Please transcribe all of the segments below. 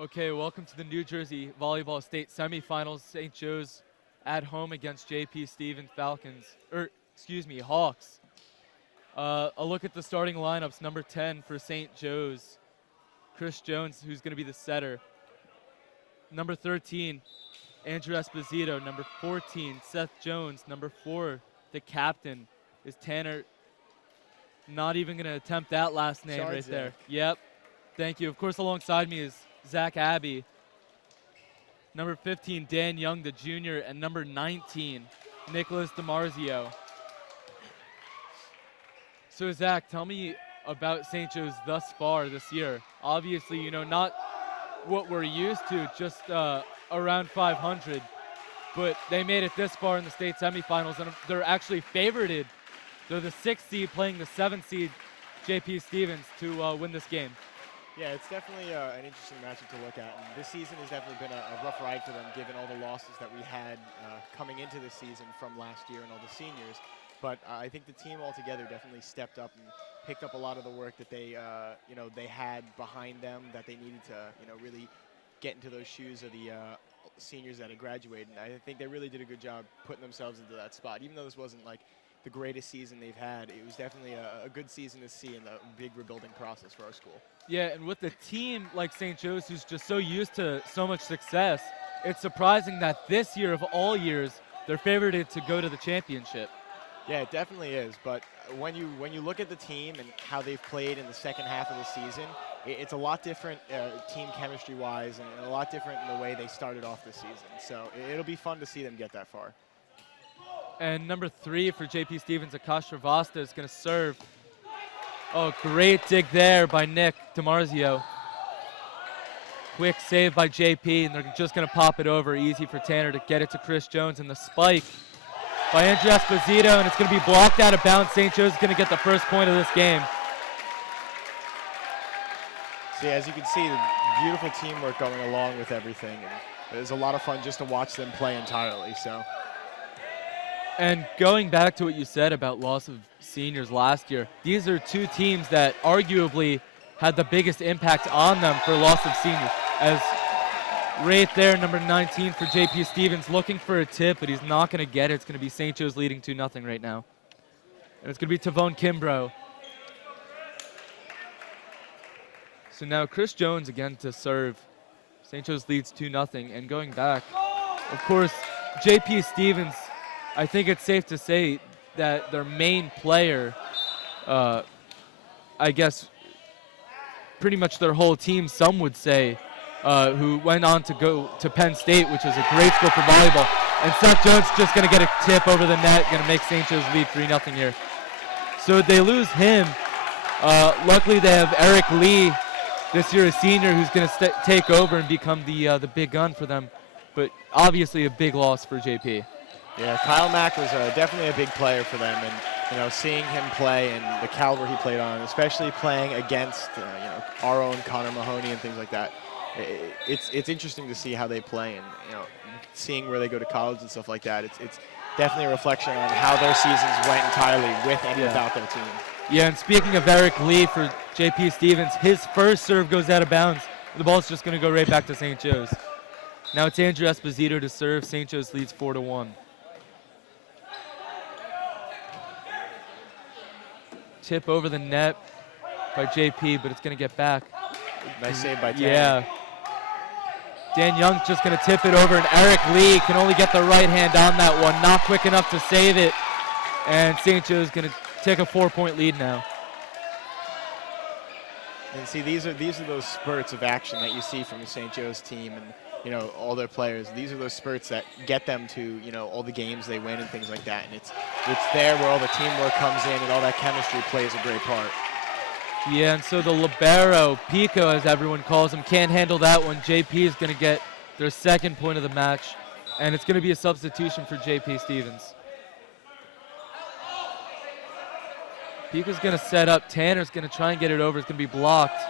Okay, welcome to the New Jersey Volleyball State Semifinals. St. Joe's at home against J.P. Stevens Hawks. A look at the starting lineups. Number 10 for St. Joe's, Chris Jones, who's going to be the setter. Number 13, Andrew Esposito. Number 14, Seth Jones. Number 4, the captain, is Tanner. Not even going to attempt that last name right there. Yep. Thank you. Of course, alongside me is Zach Abbey. Number 15, Dan Young, the junior, and number 19, Nicholas DiMarzio. So, Zach, tell me about St. Joe's thus far this year. Obviously, you know, not what we're used to, just around 500, but they made it this far in the state semifinals, and they're actually favorited. They're the 6th seed playing the 7th seed, J.P. Stevens, to win this game. Yeah, it's definitely an interesting matchup to look at. And this season has definitely been a rough ride for them, given all the losses that we had coming into the season from last year and all the seniors. But I think the team altogether definitely stepped up and picked up a lot of the work that they had behind them, that they needed to, really get into those shoes of the seniors that had graduated. And I think they really did a good job putting themselves into that spot. Even though this wasn't like the greatest season they've had, it was definitely a good season to see in the big rebuilding process for our school. Yeah, and with a team like St. Joe's who's just so used to so much success, it's surprising that this year of all years, they're favored to go to the championship. Yeah, it definitely is. But when you look at the team and how they've played in the second half of the season, it's a lot different team chemistry-wise and a lot different in the way they started off the season. So it'll be fun to see them get that far. And number 3 for J.P. Stevens, Akash Shrivastava, is going to serve. Oh, great dig there by Nick DiMarzio. Quick save by J.P., and they're just going to pop it over. Easy for Tanner to get it to Chris Jones, and the spike by Andrew Esposito, and it's going to be blocked out of bounds. St. Joe's is going to get the first point of this game. See, as you can see, the beautiful teamwork going along with everything. And it was a lot of fun just to watch them play entirely. So. And going back to what you said about loss of seniors last year, these are two teams that arguably had the biggest impact on them for loss of seniors. As right there, number 19 for J.P. Stevens looking for a tip, but he's not going to get it. It's going to be St. Joe's leading 2-0 right now. And it's going to be Tavone Kimbrough. So now Chris Jones again to serve. St. Joe's leads 2-0. And going back, of course, J.P. Stevens, I think it's safe to say that their main player, I guess pretty much their whole team, some would say, who went on to go to Penn State, which is a great school for volleyball. And Seth Jones just going to get a tip over the net, going to make St. Joe's lead 3-0 here. So they lose him. Luckily, they have Eric Lee, this year a senior, who's going to take over and become the big gun for them. But obviously a big loss for JP. Yeah, Kyle Mack was definitely a big player for them, and seeing him play and the caliber he played on, especially playing against our own Connor Mahoney and things like that. It's interesting to see how they play, and seeing where they go to college and stuff like that. It's definitely a reflection on how their seasons went entirely with and without their team. Yeah, and speaking of Eric Lee for J.P. Stevens, his first serve goes out of bounds. The ball's just going to go right back to St. Joe's. Now it's Andrew Esposito to serve. St. Joe's leads 4-1. Tip over the net by JP, but it's going to get back. Nice save by Tanner. Yeah. Dan Young's just going to tip it over, and Eric Lee can only get the right hand on that one. Not quick enough to save it. And St. Joe's going to take a 4-point lead now. And see, these are those spurts of action that you see from the St. Joe's team and all their players. These are those spurts that get them to all the games they win and things like that. And it's there where all the teamwork comes in and all that chemistry plays a great part. Yeah, and so the libero, Pico as everyone calls him, can't handle that one. JP is going to get their second point of the match, and it's going to be a substitution for JP Stevens. Pico's going to set up. Tanner's going to try and get it over. It's going to be blocked.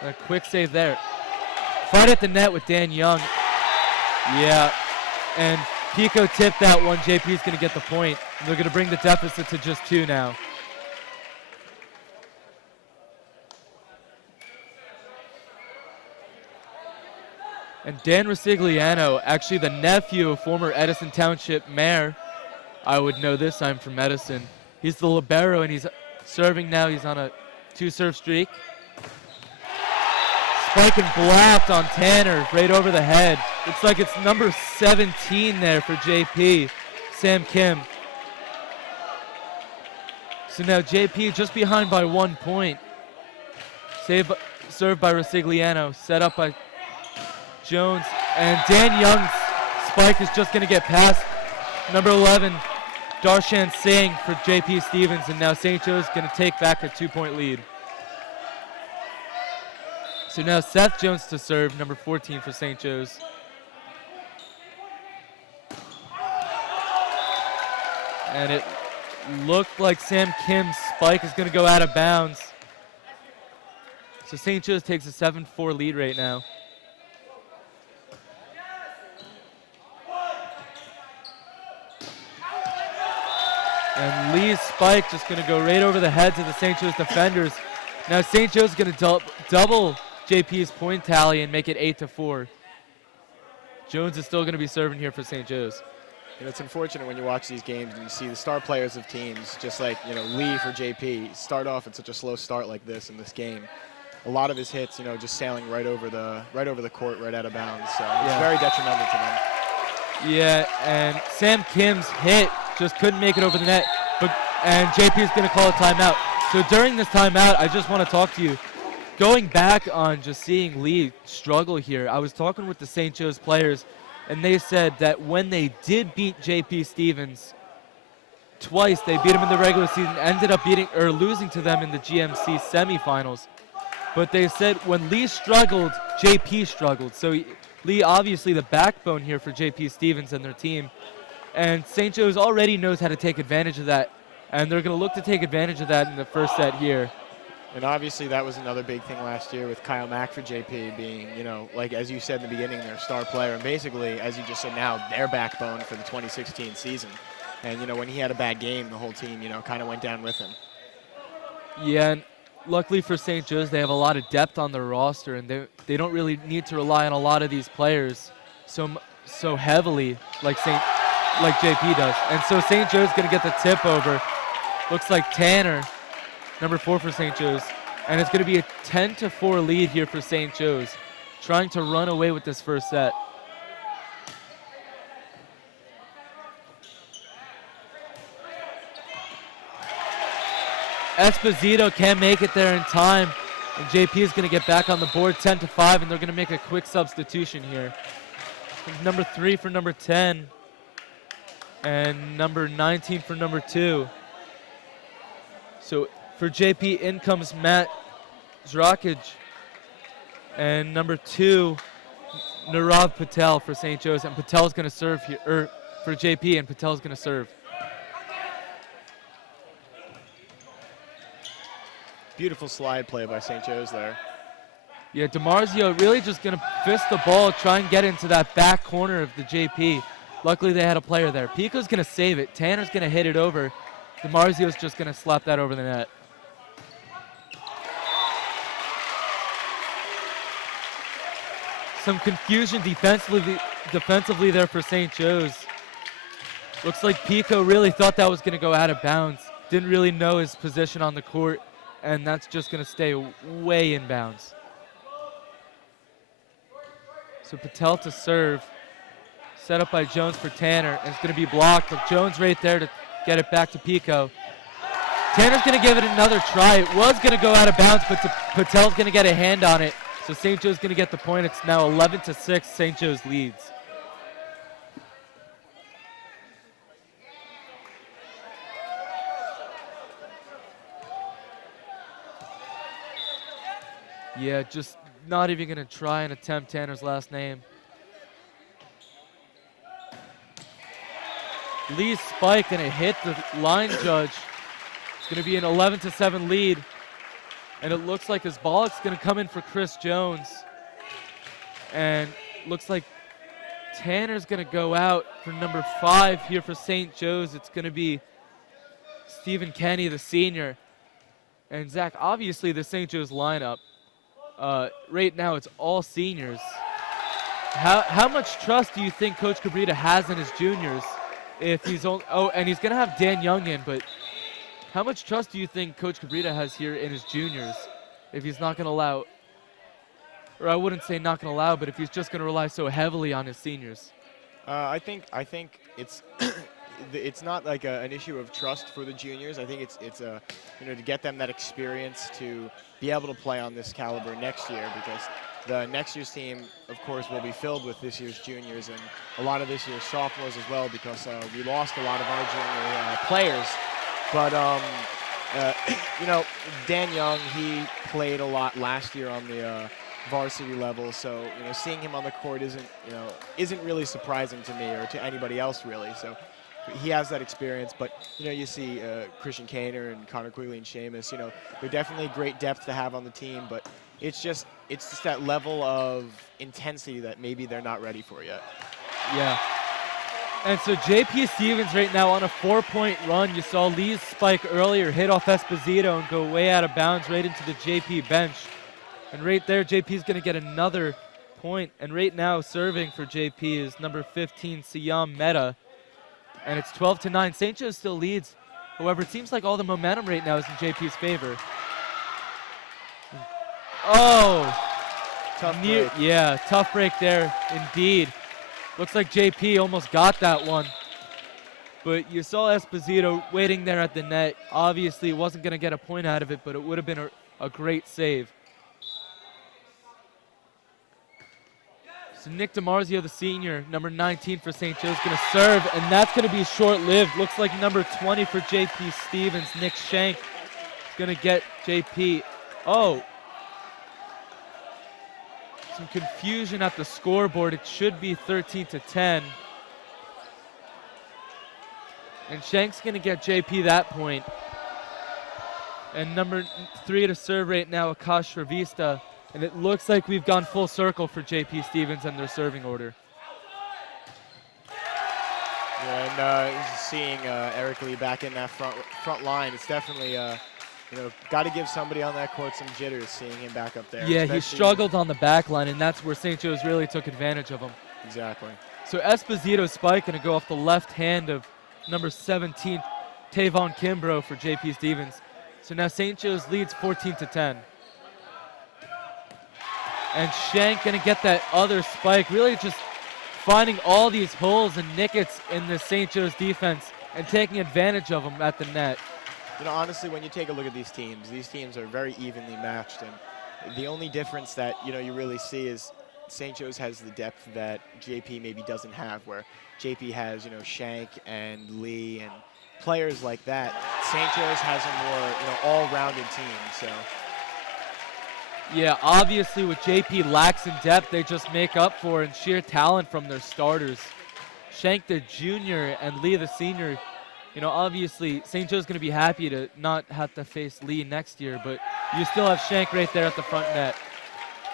And a quick save there. Fight at the net with Dan Young. Yeah, and Pico tipped that one. JP's going to get the point. And they're going to bring the deficit to just 2 now. And Dan Rosigliano, actually the nephew of former Edison Township Mayor. I would know this, I'm from Edison. He's the libero, and he's serving now. He's on a 2-serve streak. Spike and blocked on Tanner, right over the head. Looks like it's number 17 there for JP, Sam Kim. So now JP just behind by 1 point. Served by Rosigliano, set up by Jones. And Dan Young's spike is just going to get past number 11, Darshan Singh for JP Stevens. And now St. Joe's going to take back a 2-point lead. So now Seth Jones to serve, number 14 for St. Joe's. And it looked like Sam Kim's spike is going to go out of bounds. So St. Joe's takes a 7-4 lead right now. And Lee's spike just going to go right over the heads of the St. Joe's defenders. Now St. Joe's is going to double JP's point tally and make it 8-4. Jones is still going to be serving here for St. Joe's. And it's unfortunate when you watch these games and you see the star players of teams, just like Lee for JP, start off at such a slow start like this in this game. A lot of his hits, just sailing right over the court, right out of bounds. So it's very detrimental to them. Yeah, and Sam Kim's hit just couldn't make it over the net, and JP is going to call a timeout. So during this timeout, I just want to talk to you. Going back on just seeing Lee struggle here, I was talking with the St. Joe's players, and they said that when they did beat JP Stevens twice, they beat him in the regular season, ended up losing to them in the GMC semifinals. But they said when Lee struggled, JP struggled. So Lee, obviously the backbone here for JP Stevens and their team. And St. Joe's already knows how to take advantage of that. And they're going to look to take advantage of that in the first set here. And obviously that was another big thing last year with Kyle Mack for JP being, like as you said in the beginning, their star player. And basically, as you just said now, their backbone for the 2016 season. And, when he had a bad game, the whole team, kind of went down with him. Yeah, and luckily for St. Joe's, they have a lot of depth on their roster, and they don't really need to rely on a lot of these players so heavily like JP does. And so St. Joe's going to get the tip over. Looks like Tanner, number 4 for St. Joe's. And it's going to be a 10-4 lead here for St. Joe's, trying to run away with this first set. Esposito can't make it there in time, and JP is going to get back on the board 10-5, and they're going to make a quick substitution here. Number 3 for number 10, and number 19 for number 2. So for JP, in comes Matt Zrakic, and number 2, Nirav Patel for St. Joe's, and Patel's going to serve here, for JP, and Patel's going to serve. Beautiful slide play by St. Joe's there. Yeah, DiMarzio really just going to fist the ball, try and get into that back corner of the JP. Luckily, they had a player there. Pico's going to save it. Tanner's going to hit it over. DiMarzio's just going to slap that over the net. Some confusion defensively there for St. Joe's. Looks like Pico really thought that was going to go out of bounds. Didn't really know his position on the court, and that's just going to stay way in bounds. So Patel to serve. Set up by Jones for Tanner, and it's going to be blocked, but Jones right there to get it back to Pico. Tanner's going to give it another try. It was going to go out of bounds, but Patel's going to get a hand on it. So St. Joe's going to get the point. It's now 11-6. St. Joe's leads. Yeah, just not even going to try and attempt Tanner's last name. Lee's spike, and it hit the line judge. It's going to be an 11-7 lead. And it looks like Isbalik's going to come in for Chris Jones. And looks like Tanner's going to go out for number 5 here for St. Joe's. It's going to be Stephen Kenny, the senior. And Zach, obviously the St. Joe's lineup, right now it's all seniors. How much trust do you think Coach Cabrita has in his juniors? If he's and he's gonna have Dan Young in, but how much trust do you think Coach Cabrita has here in his juniors? If he's not gonna allow, or I wouldn't say not gonna allow, but if he's just gonna rely so heavily on his seniors. I think it's it's not like an issue of trust for the juniors. I think it's to get them that experience to be able to play on this caliber next year, because the next year's team, of course, will be filled with this year's juniors and a lot of this year's sophomores as well, because we lost a lot of our junior players. But Dan Young, he played a lot last year on the varsity level, so seeing him on the court isn't really surprising to me or to anybody else really. So he has that experience, but you see Christian Kaner and Connor Quigley and Seamus. They're definitely great depth to have on the team, but it's just that level of intensity that maybe they're not ready for yet. Yeah. And so JP Stevens right now on a 4-point run. You saw Lee's spike earlier hit off Esposito and go way out of bounds right into the JP bench. And right there, JP's going to get another point. And right now, serving for JP is number 15, Siam Mehta. And it's 12-9. St. Joe's still leads. However, it seems like all the momentum right now is in JP's favor. Oh! Tough break. Yeah, tough break there, indeed. Looks like JP almost got that one. But you saw Esposito waiting there at the net. Obviously, it wasn't going to get a point out of it, but it would have been a great save. So Nick DiMarzio, the senior, number 19 for St. Joe's, going to serve, and that's going to be short-lived. Looks like number 20 for JP Stevens, Nick Shank, is going to get JP. Oh. Some confusion at the scoreboard. It should be 13-10. And Shank's going to get JP that point. And number 3 to serve right now, Akash Sravista. And it looks like we've gone full circle for JP Stevens and their serving order. Yeah, and seeing Eric Lee back in that front line, it's definitely got to give somebody on that court some jitters seeing him back up there. Yeah, he struggled on the back line, and that's where St. Joe's really took advantage of him. Exactly. So Esposito's spike going to go off the left hand of number 17, Tavon Kimbrough for JP Stevens. So now St. Joe's leads 14-10. And Shank going to get that other spike, really just finding all these holes and nickets in the St. Joe's defense and taking advantage of them at the net. Honestly, when you take a look at these teams are very evenly matched, and the only difference that you really see is St. Joe's has the depth that JP maybe doesn't have, where JP has Shank and Lee and players like that. St. Joe's has a more all-rounded team. So yeah, obviously with JP lacks in depth, they just make up for in sheer talent from their starters. Shank the junior and Lee the senior. Obviously, St. Joe's going to be happy to not have to face Lee next year, but you still have Shank right there at the front net.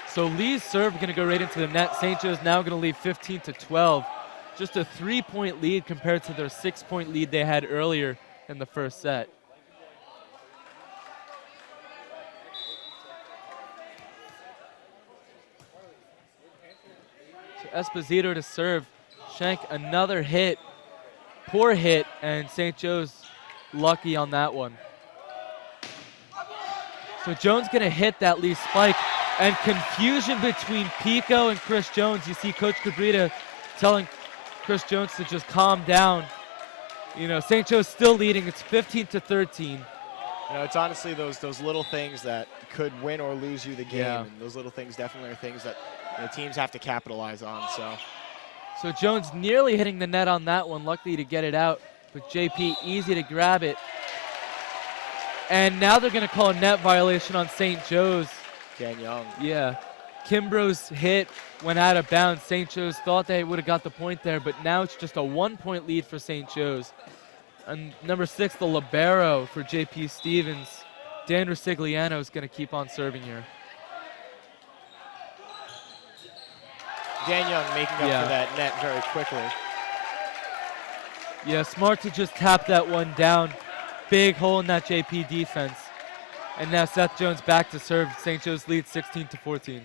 So Lee's serve going to go right into the net. St. Joe's now going to lead 15-12. Just a 3-point lead compared to their 6-point lead they had earlier in the first set. So Esposito to serve. Shank another hit. Poor hit, and St. Joe's lucky on that one. So Jones going to hit that Lee spike, and confusion between Pico and Chris Jones. You see Coach Cabrita telling Chris Jones to just calm down. St. Joe's still leading. It's 15-13. It's honestly those little things that could win or lose you the game, Yeah. and those little things definitely are things that teams have to capitalize on. So Jones nearly hitting the net on that one, lucky to get it out. But JP easy to grab it. And now they're going to call a net violation on St. Joe's. Dan Young. Yeah. Kimbrough's hit went out of bounds. St. Joe's thought they would have got the point there, but now it's just a 1-point lead for St. Joe's. And number 6, the libero for JP Stevens. Dan Resigliano is going to keep on serving here. Dan Young making up for that net very quickly. Yeah, smart to just tap that one down. Big hole in that JP defense. And now Seth Jones back to serve. St. Joe's leads 16-14.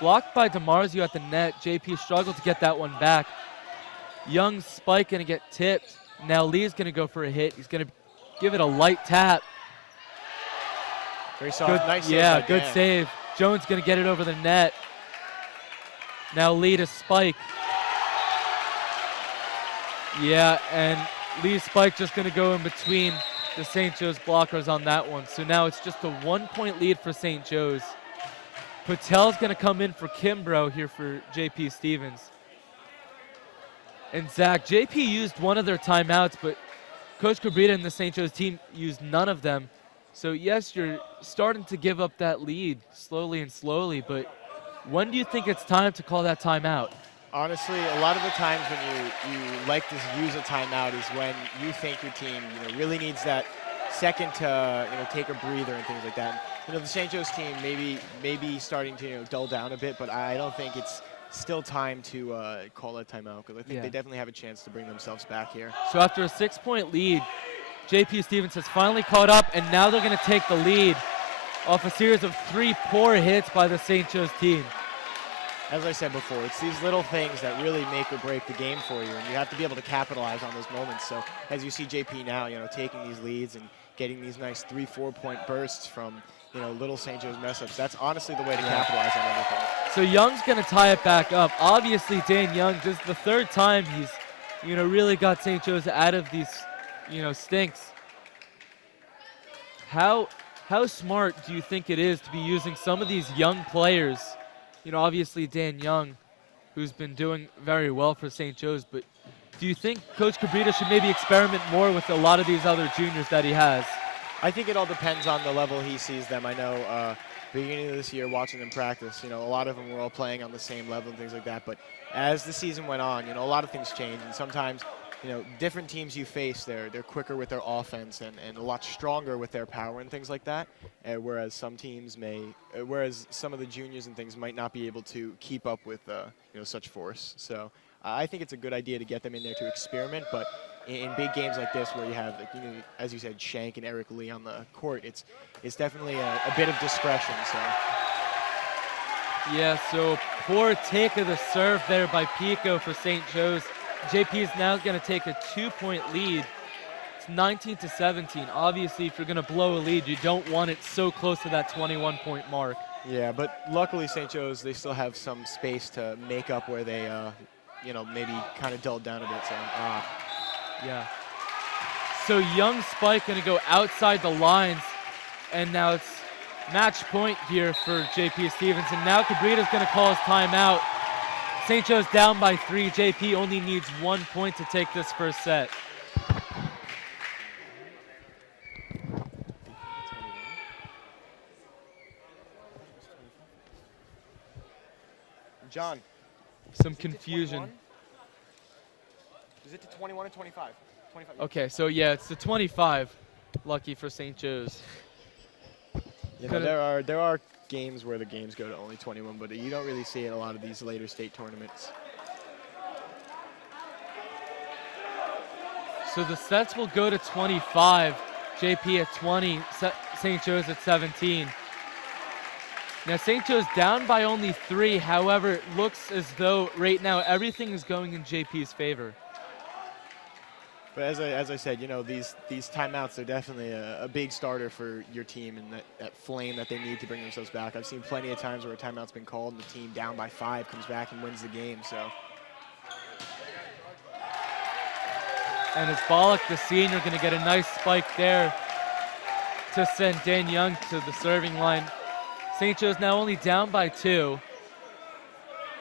Blocked by DeMarzio at the net. JP struggled to get that one back. Young's spike going to get tipped. Now Lee's going to go for a hit. He's going to give it a light tap. Very soft. Good, nice save. yeah, by good Dan. save. Jones going to get it over the net. Now Lee to spike. Yeah, and Lee's spike just going to go in between the St. Joe's blockers on that one. So now it's just a 1-point lead for St. Joe's. Patel's going to come in for Kimbrough here for JP Stevens. And Zach, JP used one of their timeouts, but Coach Cabrita and the St. Joe's team used none of them. So yes, you're starting to give up that lead slowly and slowly, but when do you think it's time to call that timeout? Honestly, a lot of the times when you like to use a timeout is when you think your team really needs that second to take a breather and things like that. The St. Joe's team maybe starting to dull down a bit, but I don't think it's still time to call a timeout because I think they definitely have a chance to bring themselves back here. So after a 6-point lead, JP Stevens has finally caught up, and now they're going to take the lead off a series of 3 poor hits by the St. Joe's team. As I said before, it's these little things that really make or break the game for you, and you have to be able to capitalize on those moments. So as you see JP now, taking these leads and getting these nice 3-4 point bursts from, little St. Joe's mess-ups, that's honestly the way to capitalize on everything. So Young's going to tie it back up. Obviously, Dan Young, this is the 3rd time he's, really got St. Joe's out of these, stinks. How smart do you think it is to be using some of these young players? Obviously Dan Young, who's been doing very well for St. Joe's, but do you think Coach Cabrita should maybe experiment more with a lot of these other juniors that he has? I think it all depends on the level he sees them. I know beginning of this year, watching them practice, a lot of them were all playing on the same level and things like that. But as the season went on, a lot of things changed, and sometimes, different teams you face, they're quicker with their offense and a lot stronger with their power and things like that. Whereas some teams whereas some of the juniors and things might not be able to keep up with, such force. So I think it's a good idea to get them in there to experiment, but in big games like this where you have, as you said, Shank and Eric Lee on the court, it's definitely a bit of discretion. So. Yeah, so poor take of the serve there by Pico for St. Joe's. JP is now going to take a 2-point lead. It's 19-17. Obviously, if you're going to blow a lead, you don't want it so close to that 21-point mark. Yeah, but luckily St. Joe's, they still have some space to make up where they, maybe kind of dulled down a bit. So, Yeah. So Young spike going to go outside the lines, and now it's match point here for JP Stevens. And now Cabrita's going to call his timeout. St. Joe's down by 3. JP only needs 1 point to take this first set. John. Some confusion. Is it to 21 or 25? 25. Okay, so yeah, it's the 25. Lucky for St. Joe's. There are games where the games go to only 21, but you don't really see it in a lot of these later state tournaments. So the sets will go to 25. JP at 20, St. Joe's at 17. Now St. Joe's down by only 3. However, it looks as though right now everything is going in JP's favor. But as I said, these timeouts are definitely a big starter for your team and that flame that they need to bring themselves back. I've seen plenty of times where a timeout's been called and the team down by 5 comes back and wins the game. So. And as Bollock, the senior, going to get a nice spike there to send Dan Young to the serving line. St. Joe's now only down by 2.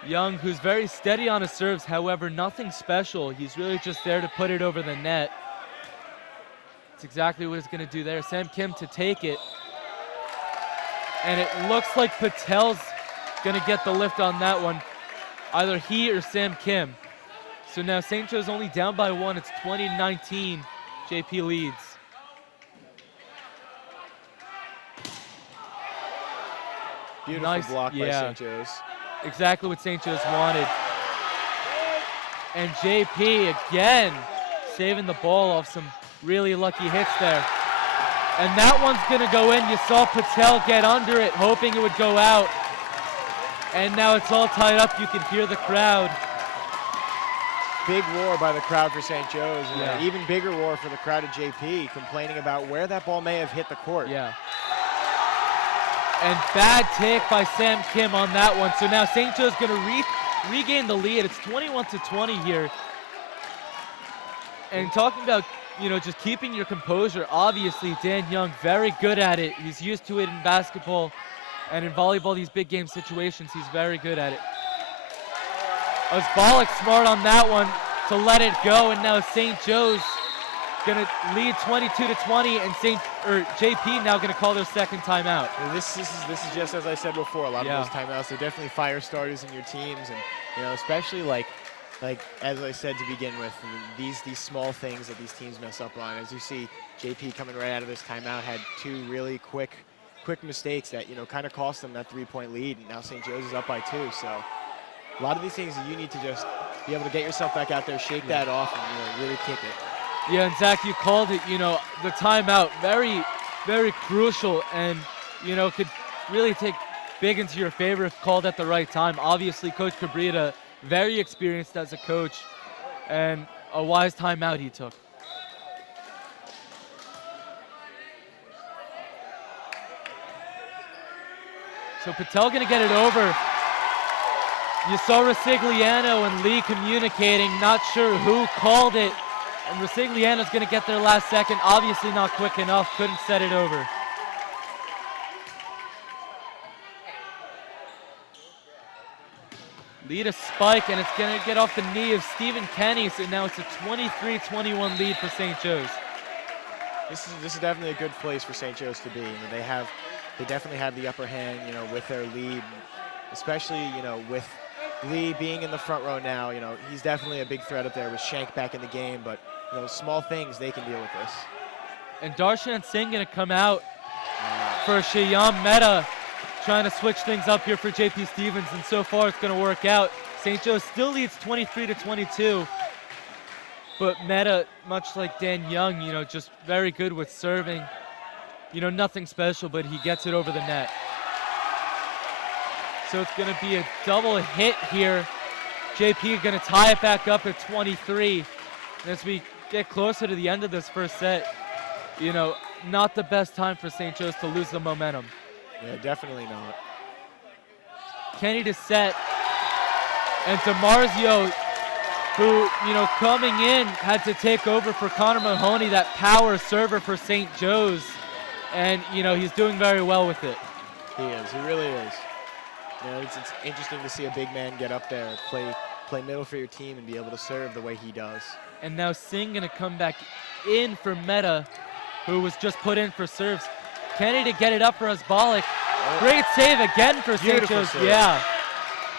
Young, who's very steady on his serves, however, nothing special. He's really just there to put it over the net. That's exactly what he's going to do there. Sam Kim to take it. And it looks like Patel's going to get the lift on that one. Either he or Sam Kim. So now St. Joe's only down by 1. It's 20-19. JP leads. Beautiful Nice block by St. Joe's. Exactly what St. Joe's wanted. And JP again saving the ball off some really lucky hits there. And that one's going to go in. You saw Patel get under it, hoping it would go out. And now it's all tied up. You can hear the crowd. Big roar by the crowd for St. Joe's. And Yeah. an even bigger roar for the crowd at JP, complaining about where that ball may have hit the court. Yeah. And bad take by Sam Kim on that one. So now St. Joe's going to regain the lead. It's 21-20 here. And talking about, just keeping your composure, obviously Dan Young, very good at it. He's used to it in basketball and in volleyball, these big game situations, he's very good at it. Osbalik smart on that one to let it go, and now St. Joe's gonna lead 22-20, and JP now gonna call their second timeout. And this is just as I said before. A lot Yeah. of those timeouts, they're definitely fire starters in your teams, and especially like as I said to begin with, these small things that these teams mess up on. As you see, JP coming right out of this timeout had two really quick mistakes that kind of cost them that 3-point lead, and now St. Joe's is up by 2. So a lot of these things you need to just be able to get yourself back out there, shake that off, and really kick it. Yeah, and Zach, you called it, the timeout, very, very crucial, and, could really take big into your favor if called at the right time. Obviously, Coach Cabrita, very experienced as a coach, and a wise timeout he took. So Patel gonna get it over. You saw Rosigliano and Lee communicating, not sure who called it. And Rosigliano's gonna get there last second, obviously not quick enough, couldn't set it over. Lead a spike, and it's gonna get off the knee of Stephen Kenny, so now it's a 23-21 lead for St. Joe's. This is definitely a good place for St. Joe's to be. They definitely have the upper hand, with their lead, especially, with Lee being in the front row now. He's definitely a big threat up there with Shank back in the game, but small things, they can deal with this. And Darshan Singh gonna come out for Shyam Mehta, trying to switch things up here for JP Stevens, and so far it's gonna work out. St. Joe's still leads 23-22, but Mehta, much like Dan Young, just very good with serving. Nothing special, but he gets it over the net. So it's gonna be a double hit here. JP gonna tie it back up at 23. And as we get closer to the end of this first set, not the best time for St. Joe's to lose the momentum. Yeah, definitely not. Kenny to set, and DeMarzio, who, coming in, had to take over for Connor Mahoney, that power server for St. Joe's. And, he's doing very well with it. He is. He really is. It's interesting to see a big man get up there, play middle for your team, and be able to serve the way he does. And now Singh going to come back in for Mehta, who was just put in for serves. Kenny to get it up for Osbalik. Great save again for St. Joe's. Serve. Yeah.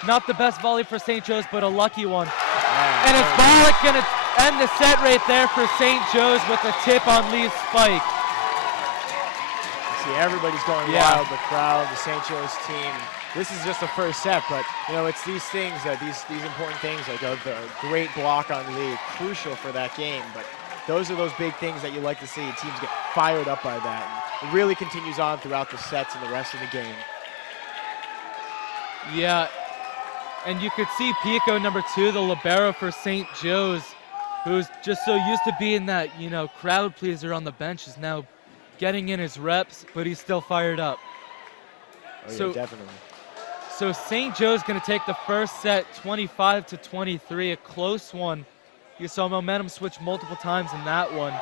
Not the best volley for St. Joe's, but a lucky one. And Osbalik going to end the set right there for St. Joe's with a tip on Lee's spike. See, everybody's going wild, the crowd, the St. Joe's team. This is just the first set, but it's these things, these important things, like the great block on Lee, crucial for that game. But those are those big things that you like to see. Teams get fired up by that. And it really continues on throughout the sets and the rest of the game. Yeah, and you could see Pico, number 2, the libero for St. Joe's, who's just so used to being that, crowd pleaser on the bench, is now getting in his reps, but he's still fired up. Oh, yeah, definitely. So St. Joe's going to take the first set 25-23, a close one. You saw momentum switch multiple times in that one.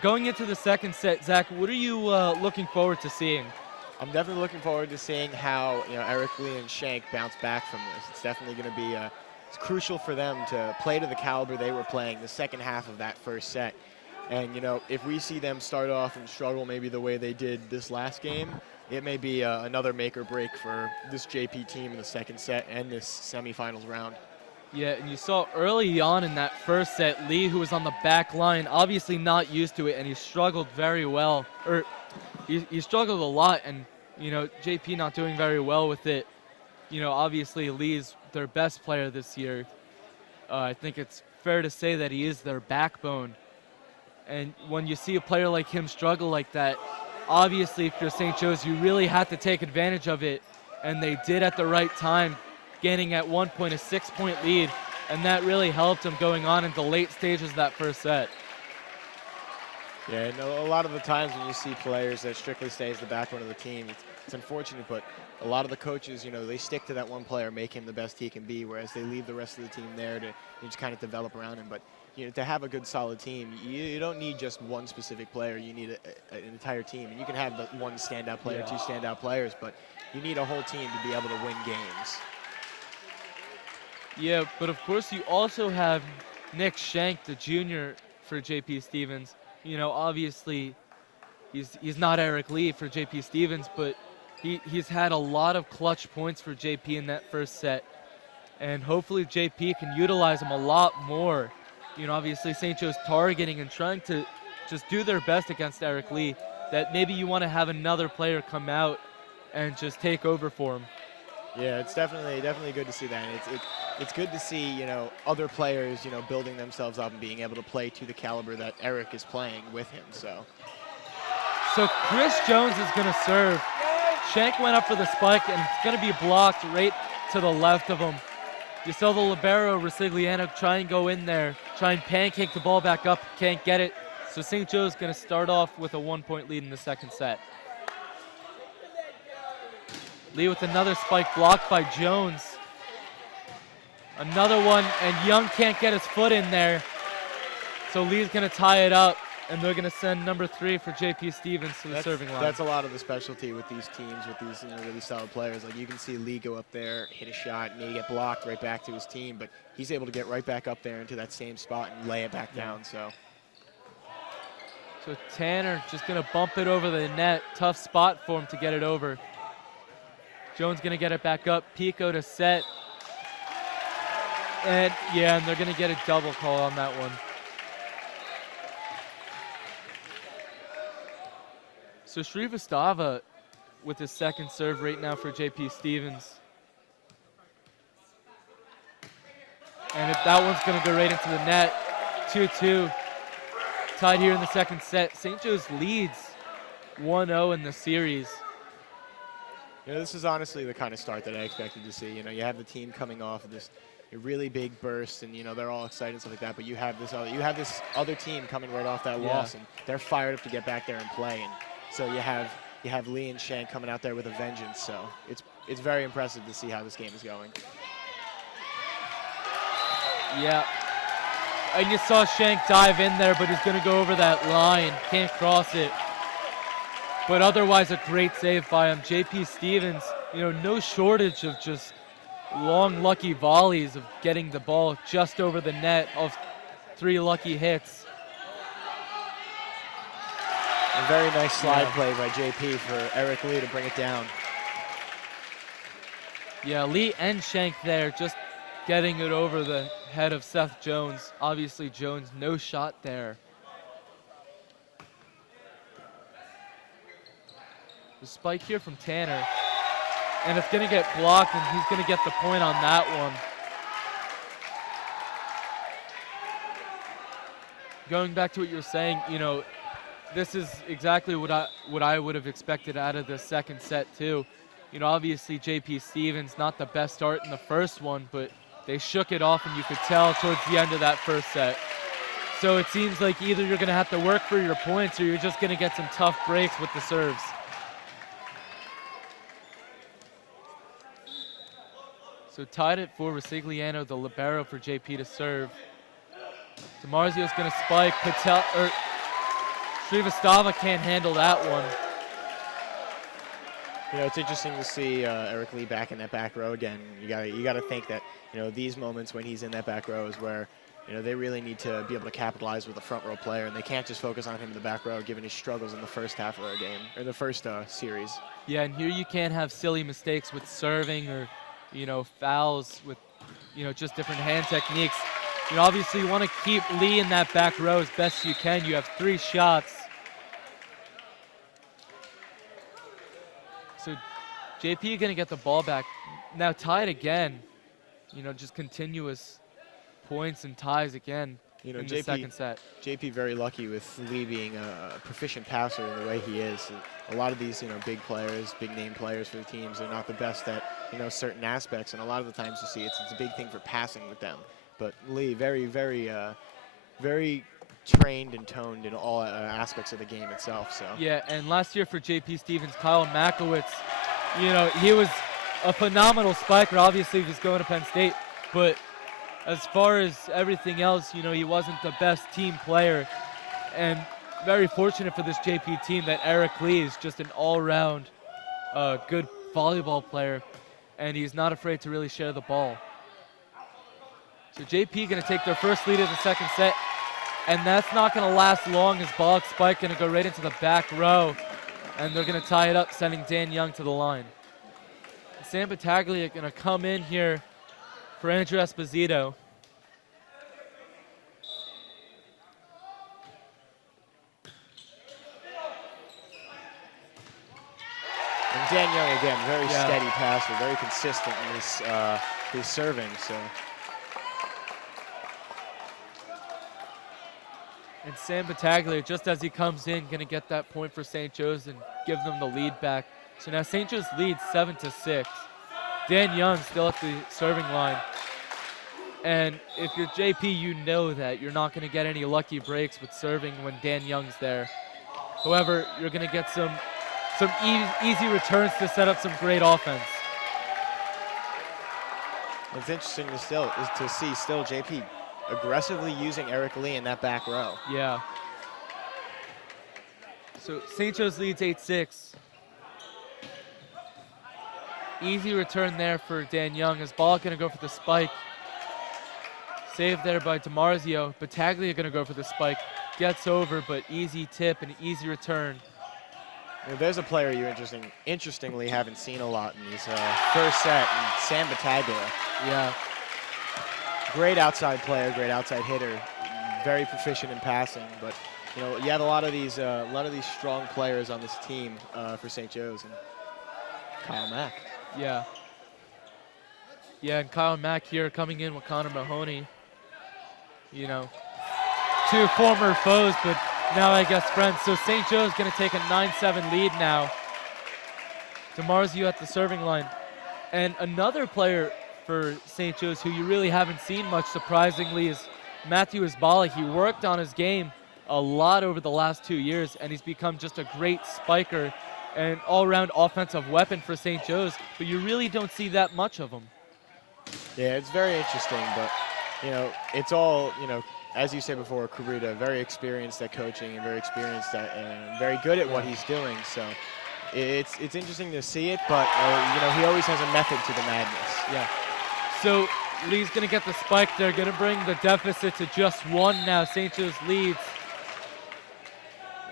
Going into the second set, Zach, what are you looking forward to seeing? I'm definitely looking forward to seeing how Eric Lee and Shank bounce back from this. It's definitely going to be it's crucial for them to play to the caliber they were playing the second half of that first set. And if we see them start off and struggle maybe the way they did this last game, it may be another make or break for this JP team in the second set and this semifinals round. Yeah, and you saw early on in that first set, Lee, who was on the back line, obviously not used to it, and he struggled very well. Or he struggled a lot, and, JP not doing very well with it. Obviously Lee's their best player this year. I think it's fair to say that he is their backbone. And when you see a player like him struggle like that, obviously if you're St. Joe's, you really have to take advantage of it and they did at the right time, gaining at one point a 6-point lead, and that really helped them going on into late stages of that first set. Yeah, and a lot of the times when you see players that strictly stay as the backbone of the team, it's unfortunate, but a lot of the coaches, they stick to that one player, make him the best he can be, whereas they leave the rest of the team there to just kind of develop around him. But to have a good, solid team, you don't need just one specific player. You need an entire team. And you can have the one standout player, two standout players, but you need a whole team to be able to win games. Yeah, but of course you also have Nick Schenk, the junior for JP Stevens. Obviously he's not Eric Lee for JP Stevens, but he's had a lot of clutch points for JP in that first set. And hopefully JP can utilize him a lot more. Obviously St. Joe's targeting and trying to just do their best against Eric Lee, that maybe you want to have another player come out and just take over for him. Yeah, it's definitely good to see that. And it's good to see, other players, building themselves up and being able to play to the caliber that Eric is playing with him. So Chris Jones is going to serve. Schenk went up for the spike, and it's going to be blocked right to the left of him. You saw the libero, Resigliano, try and go in there, try and pancake the ball back up, can't get it. So St. Joe's going to start off with a 1-point lead in the second set. Lee with another spike blocked by Jones. Another one, and Young can't get his foot in there. So Lee's going to tie it up, and they're going to send number 3 for JP Stevens to the serving line. That's a lot of the specialty with these teams, with these really solid players. Like, you can see Lee go up there, hit a shot, maybe get blocked right back to his team, but he's able to get right back up there into that same spot and lay it back down. So Tanner just going to bump it over the net. Tough spot for him to get it over. Jones going to get it back up. Pico to set. And they're going to get a double call on that one. So Srivastava with his second serve right now for JP Stevens. And if that one's going to go right into the net, 2-2. Tied here in the second set. St. Joe's leads 1-0 in the series. This is honestly the kind of start that I expected to see. You have the team coming off of this really big burst, and they're all excited and stuff like that. But you have this other team coming right off that loss, and they're fired up to get back there and play. And so you have Lee and Schenk coming out there with a vengeance. So it's very impressive to see how this game is going. Yeah. And you saw Schenk dive in there, but he's going to go over that line. Can't cross it. But otherwise, a great save by him. JP Stevens, no shortage of just long, lucky volleys of getting the ball just over the net of 3 lucky hits. A very nice slide play by JP for Eric Lee to bring it down. Yeah, Lee and Schenk there just getting it over the head of Seth Jones. Obviously, Jones, no shot there. The spike here from Tanner. And it's going to get blocked, and he's going to get the point on that one. Going back to what you were saying, this is exactly what I would have expected out of the second set too. Obviously JP Stevens, not the best start in the first one, but they shook it off, and you could tell towards the end of that first set. So it seems like either you're going to have to work for your points, or you're just going to get some tough breaks with the serves. So tied at 4, Resigliano, the libero for JP to serve. DiMarzio's going to spike. Srivastava can't handle that one. It's interesting to see Eric Lee back in that back row again. You got to think that these moments when he's in that back row is where they really need to be able to capitalize with a front row player, and they can't just focus on him in the back row, given his struggles in the first half of their game or the first series. Yeah, and here you can't have silly mistakes with serving or fouls with just different hand techniques. Obviously you want to keep Lee in that back row as best you can. You have 3 shots. So JP going to get the ball back. Now tied again. Just continuous points and ties again. You know, in the second set. JP very lucky with Lee being a proficient passer in the way he is. A lot of these, you know, big players, big name players for the teams, they're not the best at, you know, certain aspects. And a lot of the times you see it's a big thing for passing with them. But Lee, very trained and toned in all aspects of the game itself. So Yeah, and last year for JP Stevens, Kyle Makowitz, you know, he was a phenomenal spiker. Obviously, he was going to Penn State, but as far as everything else, you know, he wasn't the best team player. And very fortunate for this JP team that Eric Lee is just an all-around good volleyball player, and he's not afraid to really share the ball. So JP going to take their first lead of the second set, and that's not going to last long as Bollock Spike going to go right into the back row, and they're going to tie it up, sending Dan Young to the line. Sam Battaglia going to come in here for Andrew Esposito. And Dan Young, again, very steady passer, very consistent in his serving. So. And Sam Battaglia, just as he comes in, going to get that point for St. Joe's and give them the lead back. So now St. Joe's leads 7-6. Dan Young still at the serving line. And if you're JP, you know that you're not going to get any lucky breaks with serving when Dan Young's there. However, you're going to get some easy returns to set up some great offense. What's interesting to see JP aggressively using Eric Lee in that back row. Yeah. So St. Joe's leads 8-6. Easy return there for Dan Young. As Ball going to go for the spike. Saved there by DiMarzio. Battaglia going to go for the spike. Gets over, but easy tip and easy return. Well, there's a player you interestingly haven't seen a lot in these first set, and Sam Battaglia. Yeah. Great outside player, great outside hitter, very proficient in passing. But you know, you have a lot of these strong players on this team for St. Joe's, and Kyle Mack. Yeah. Yeah, and Kyle Mack here coming in with Connor Mahoney. You know, two former foes, but now I guess friends. So St. Joe's going to take a 9-7 lead now. DiMarzio at the serving line. And another player for St. Joe's who you really haven't seen much, surprisingly, is Matthew Isbala. He worked on his game a lot over the last 2 years, and he's become just a great spiker and all-around offensive weapon for St. Joe's, but you really don't see that much of him. Yeah, it's very interesting, but, you know, it's all, you know, as you said before, Karuta, very experienced at coaching and very experienced at, and very good at what he's doing, so it's interesting to see it, but, you know, he always has a method to the madness. Yeah. So Lee's going to get the spike. They're going to bring the deficit to just one now. St. Joe's leads.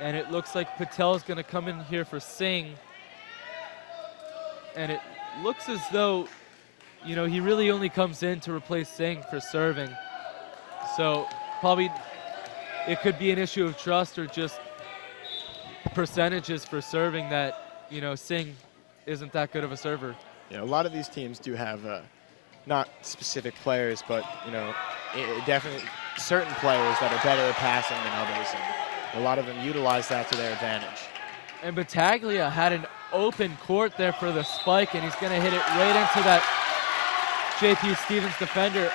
And it looks like Patel's going to come in here for Singh. And it looks as though, you know, he really only comes in to replace Singh for serving. So probably it could be an issue of trust or just percentages for serving that, you know, Singh isn't that good of a server. Yeah, a lot of these teams do have not specific players, but, you know, definitely certain players that are better at passing than others, and a lot of them utilize that to their advantage. And Battaglia had an open court there for the spike, and he's going to hit it right into that JP Stevens defender.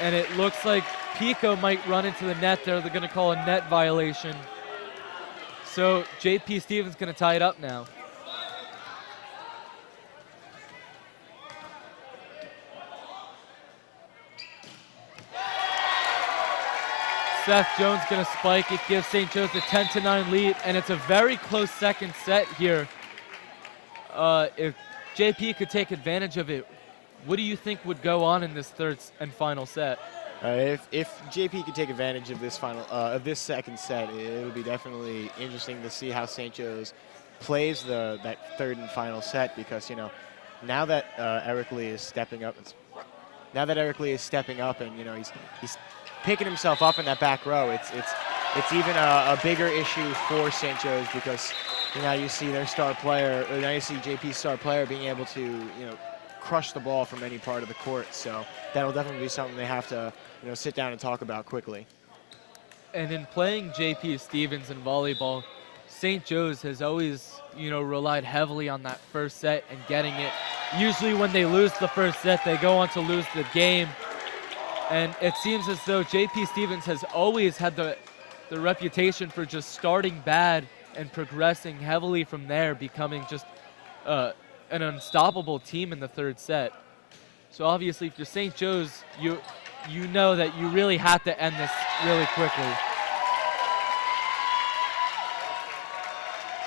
And it looks like Pico might run into the net there. They're going to call a net violation. So JP Stevens going to tie it up now. Seth Jones going to spike. It gives St. Joe's a 10-9 lead, and it's a very close second set here. If JP could take advantage of it, what do you think would go on in this third and final set? If JP could take advantage of this second set, it'll be definitely interesting to see how St. Joe's plays that third and final set, because, you know, now that Eric Lee is stepping up, and, you know, he's picking himself up in that back row, it's even a bigger issue for St. Joe's, because, you know, you see their star player, or now you see JP's star player being able to, you know, crush the ball from any part of the court. So that'll definitely be something they have to, sit down and talk about quickly. And in playing JP Stevens in volleyball, St. Joe's has always, relied heavily on that first set and getting it. Usually when they lose the first set, they go on to lose the game. And it seems as though JP Stevens has always had the reputation for just starting bad and progressing heavily from there, becoming just an unstoppable team in the third set. So obviously, if you're St. Joe's, you know that you really have to end this really quickly.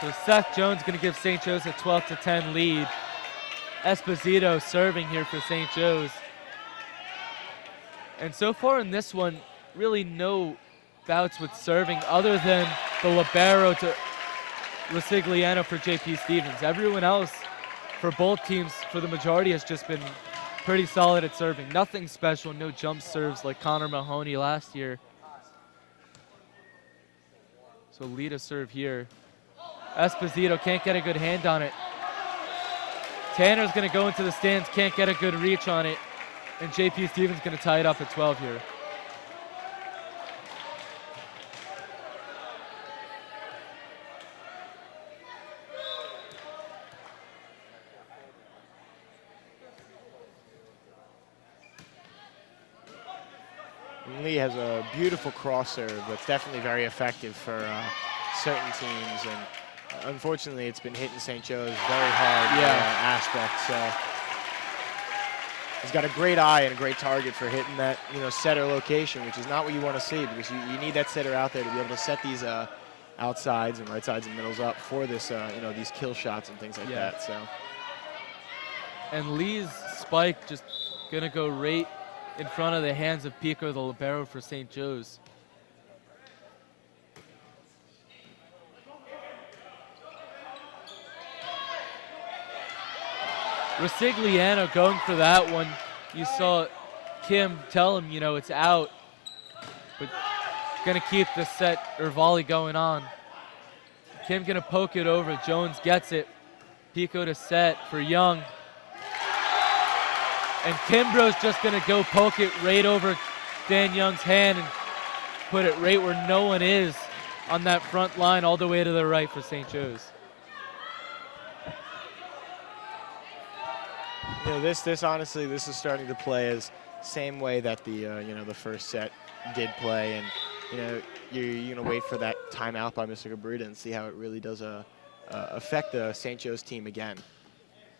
So Seth Jones going to give St. Joe's a 12-10 lead. Esposito serving here for St. Joe's. And so far in this one, really no bouts with serving other than the libero to Rosigliano for JP Stevens. Everyone else for both teams, for the majority, has just been pretty solid at serving. Nothing special, no jump serves like Connor Mahoney last year. So lead a serve here. Esposito can't get a good hand on it. Tanner's going to go into the stands, can't get a good reach on it. And JP Stevens going to tie it up at 12 here. Lee has a beautiful cross serve that's definitely very effective for certain teams, and unfortunately it's been hitting St. Joe's very hard aspect. So he's got a great eye and a great target for hitting that setter location, which is not what you want to see, because you need that setter out there to be able to set these outsides and right sides and middles up for this these kill shots and things like that. So and Lee's spike just gonna go right in front of the hands of Pico, the libero for St. Joe's. Rosigliano going for that one. You saw Kim tell him, it's out, but gonna keep the set or volley going on. Kim gonna poke it over. Jones gets it. Pico to set for Young. And Kimbrough's just gonna go poke it right over Dan Young's hand and put it right where no one is on that front line all the way to the right for St. Joe's. This honestly, this is starting to play as same way that the the first set did play, and you're gonna wait for that timeout by Mr. Cabrita and see how it really does affect the St. Joe's team again.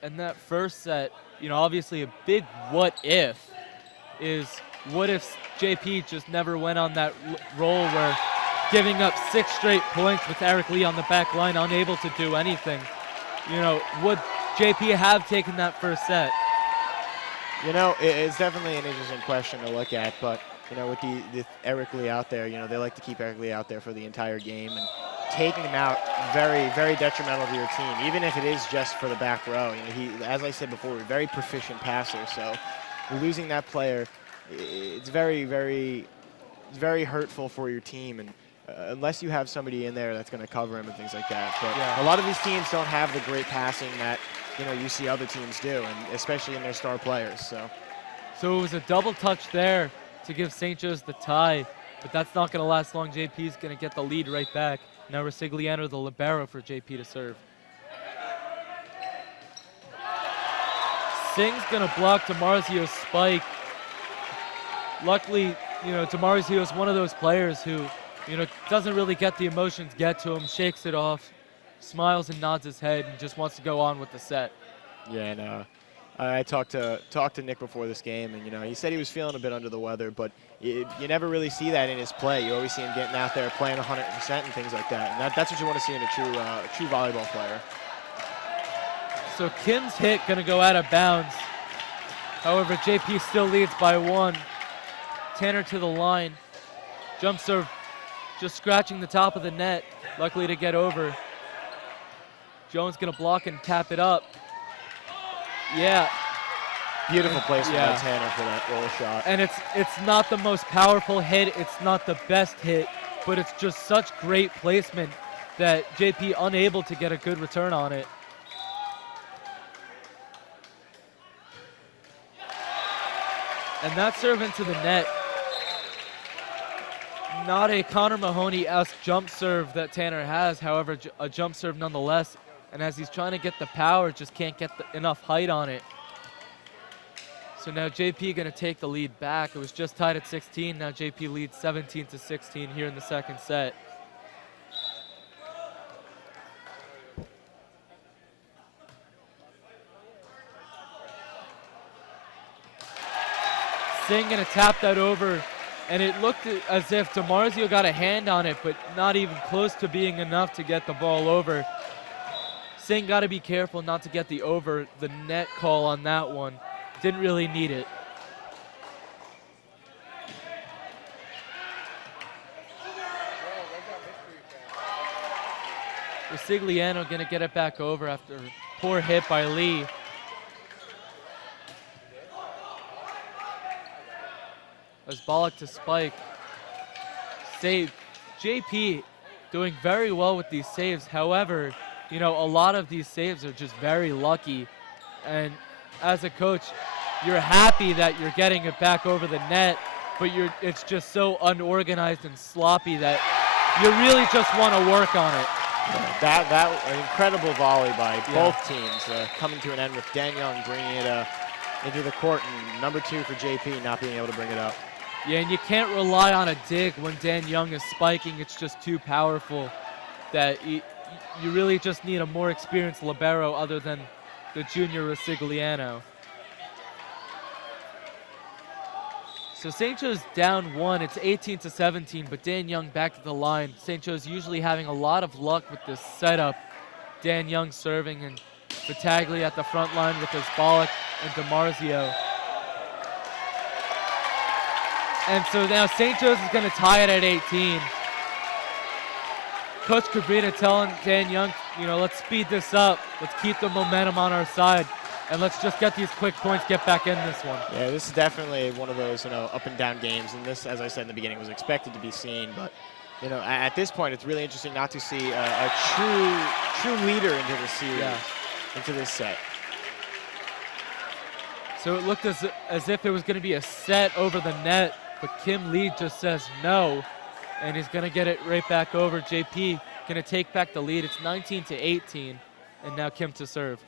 And that first set, obviously a big what if is what if JP just never went on that roll where giving up 6 straight points with Eric Lee on the back line, unable to do anything. Would JP have taken that first set? It's definitely an interesting question to look at, but with the Eric Lee out there, they like to keep Eric Lee out there for the entire game, and taking him out very, very detrimental to your team, even if it is just for the back row. He, as I said before, a very proficient passer, so losing that player, it's very, very, it's very hurtful for your team, and unless you have somebody in there that's going to cover him and things like that. But a lot of these teams don't have the great passing that you see other teams do, and especially in their star players. So it was a double touch there to give St. Joe's the tie, but that's not going to last long. JP's going to get the lead right back. Now Rosigliano, the libero for JP to serve. Singh's going to block DeMarzio's spike. Luckily, DeMarzio is one of those players who, doesn't really get the emotions get to him, shakes it off, smiles and nods his head, and just wants to go on with the set. Yeah, and I talked to Nick before this game, and he said he was feeling a bit under the weather, but you never really see that in his play. You always see him getting out there playing 100% and things like that, and that's what you want to see in a true volleyball player. So Kim's hit going to go out of bounds. However, JP still leads by 1. Tanner to the line. Jump serve just scratching the top of the net, luckily to get over. Jones going to block and tap it up. Yeah. Beautiful placement by Tanner for that roll shot. And it's not the most powerful hit, it's not the best hit, but it's just such great placement that JP unable to get a good return on it. And that serve into the net. Not a Connor Mahoney-esque jump serve that Tanner has, however, a jump serve nonetheless. And as he's trying to get the power, just can't get enough height on it. So now JP gonna take the lead back. It was just tied at 16. Now JP leads 17-16 here in the second set. Singh gonna tap that over, and it looked as if DeMarzio got a hand on it, but not even close to being enough to get the ball over. Singh got to be careful not to get the over the net call on that one. Didn't really need it. Rosigliano gonna get it back over after a poor hit by Lee. As Bollock to spike. Save. JP doing very well with these saves. However, you know, a lot of these saves are just very lucky. And as a coach, you're happy that you're getting it back over the net, but it's just so unorganized and sloppy that you really just want to work on it. That an incredible volley by both teams coming to an end with Dan Young bringing it into the court, and number 2 for JP not being able to bring it up. Yeah, and you can't rely on a dig when Dan Young is spiking. It's just too powerful that you really just need a more experienced libero other than the junior Rosigliano. So St. Joe's down 1. It's 18-17, but Dan Young back to the line. St. Joe's usually having a lot of luck with this setup. Dan Young serving, and Battaglia at the front line with his Bollock and DeMarzio. And so now St. Joe's is going to tie it at 18. Coach Cabrita telling Dan Young, you know, let's speed this up. Let's keep the momentum on our side. And let's just get these quick points, get back in this one. Yeah, this is definitely one of those, you know, up and down games. And this, as I said in the beginning, was expected to be seen. But, you know, at this point, it's really interesting not to see a true leader into the series, into this set. So it looked as if it was going to be a set over the net, but Kim Lee just says no, and he's going to get it right back over. JP going to take back the lead. It's 19-18, and now Kim to serve.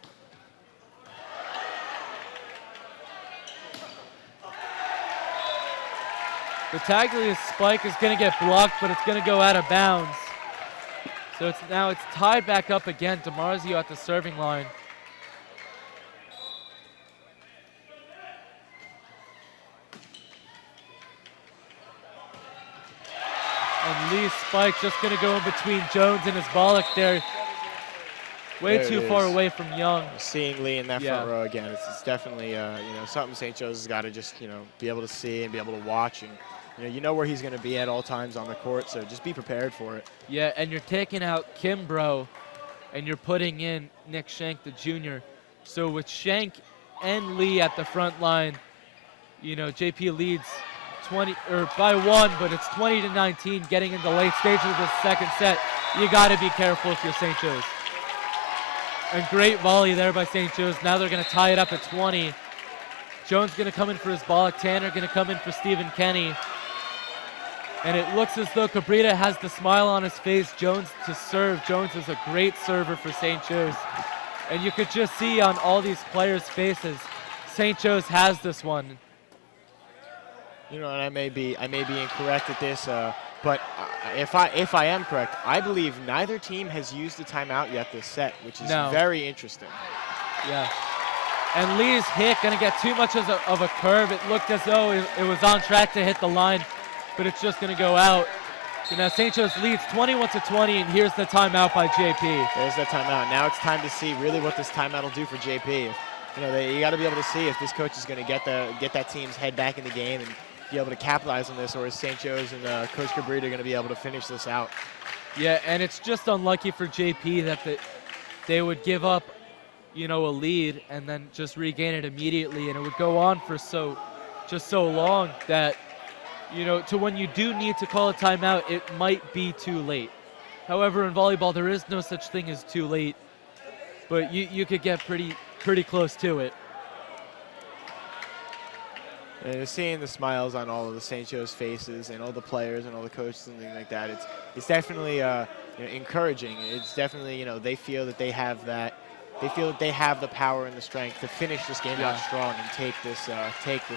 Battaglia's spike is going to get blocked, but it's going to go out of bounds. So it's tied back up again. DeMarzio at the serving line. And Lee's spike just going to go in between Jones and his Bollock there. Way too far away from Young. Seeing Lee in that front row again, it's definitely you know, something St. Joe's has got to just, you know, be able to see and be able to watch, and you know where he's going to be at all times on the court, so just be prepared for it. Yeah, and you're taking out Kimbrough, and you're putting in Nick Schenk, the junior. So with Schenk and Lee at the front line, you know, JP leads 20 or by 1, but it's 20-19, getting into late stages of the second set. You got to be careful if you're St. Joe's. And great volley there by St. Joe's. Now they're going to tie it up at 20. Jones going to come in for his Bollock. Tanner going to come in for Stephen Kenny. And it looks as though Cabrita has the smile on his face. Jones to serve. Jones is a great server for St. Joe's. And you could just see on all these players' faces, St. Joe's has this one. You know, and I may be incorrect at this, but if I am correct, I believe neither team has used a timeout yet this set, which is very interesting. Yeah. And Lee's hit going to get too much of a curve. It looked as though it was on track to hit the line, but it's just going to go out. So now St. Joe's leads 21-20, and here's the timeout by JP. There's that timeout. Now it's time to see really what this timeout will do for JP. You know, you got to be able to see if this coach is going to get that team's head back in the game and be able to capitalize on this, or is St. Joe's and Coach Cabrita going to be able to finish this out? Yeah, and it's just unlucky for JP that they would give up, you know, a lead and then just regain it immediately, and it would go on for so long that, you know, to when you do need to call a timeout, it might be too late. However, in volleyball, there is no such thing as too late, but you could get pretty close to it. And seeing the smiles on all of the St. Joe's faces and all the players and all the coaches and things like that, it's definitely encouraging. It's definitely, they feel that they have that. They feel that they have the power and the strength to finish this game out strong and take this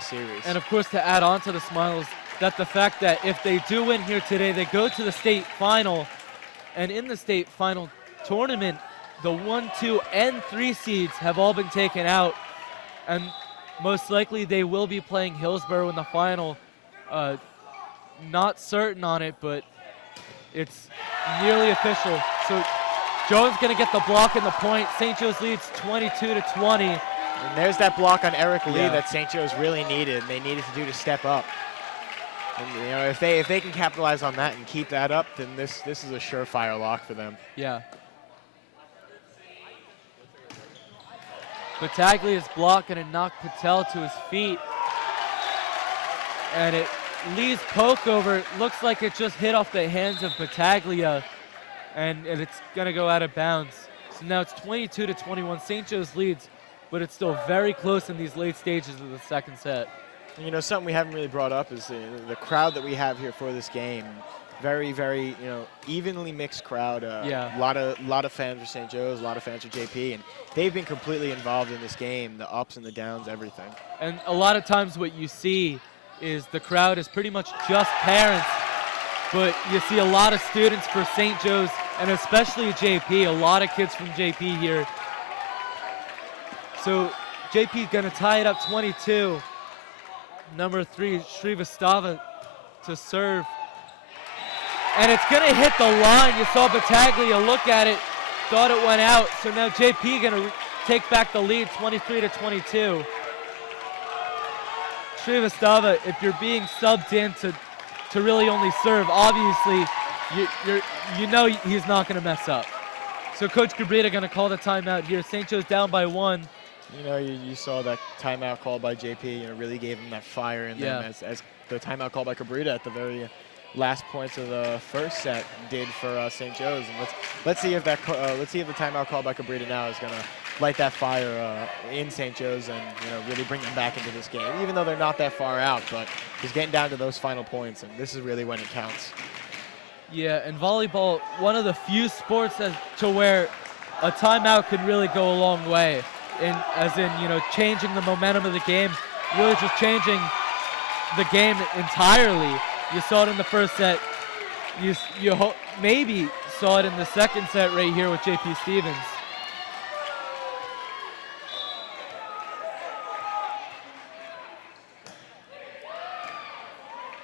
series. And of course, to add on to the smiles, that the fact that if they do win here today, they go to the state final, and in the state final tournament, the 1, 2, and 3 seeds have all been taken out, and most likely they will be playing Hillsborough in the final. Not certain on it, but it's nearly official. So Jones going to get the block and the point. St. Joe's leads 22-20. And there's that block on Eric Lee that St. Joe's really needed, and they needed to do to step up. And if they can capitalize on that and keep that up, then this is a surefire lock for them. Yeah. Battaglia's block going to knock Patel to his feet. And Lee's poke over, looks like it just hit off the hands of Battaglia, and it's going to go out of bounds. So now it's 22-21. St. Joe's leads, but it's still very close in these late stages of the second set. Something we haven't really brought up is the crowd that we have here for this game. Very, very, evenly mixed crowd. A lot of fans for St. Joe's, a lot of fans for JP, and they've been completely involved in this game, the ups and the downs, everything. And a lot of times what you see is the crowd is pretty much just parents, but you see a lot of students for St. Joe's, and especially JP, a lot of kids from JP here. So JP's gonna tie it up 22. Number 3, Srivastava to serve. And it's gonna hit the line. You saw Battaglia look at it, thought it went out. So now JP gonna take back the lead, 23-22. Srivastava, if you're being subbed in to really only serve, obviously you know he's not gonna mess up. So Coach Cabrita gonna call the timeout here. St. Joe's down by 1. You saw that timeout called by JP, really gave him that fire in them as the timeout called by Cabrita at the very last points of the first set did for St. Joe's. And let's see if the timeout called by Cabrita now is going to light that fire in St. Joe's and really bring them back into this game, even though they're not that far out. But he's getting down to those final points, and this is really when it counts. Yeah, and volleyball, one of the few sports to where a timeout could really go a long way. As in, changing the momentum of the game, really just changing the game entirely. You saw it in the first set. You maybe saw it in the second set right here with JP Stevens.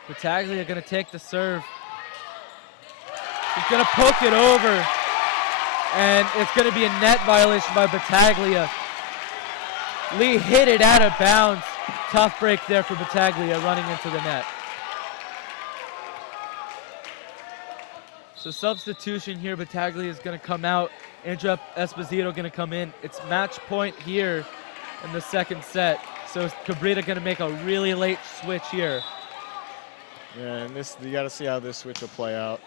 Battaglia going to take the serve. He's going to poke it over, and it's going to be a net violation by Battaglia. Lee hit it out of bounds. Tough break there for Battaglia running into the net. So substitution here. Battaglia is going to come out. Andrew Esposito going to come in. It's match point here in the second set. So Cabrita going to make a really late switch here. Yeah, and you got to see how this switch will play out.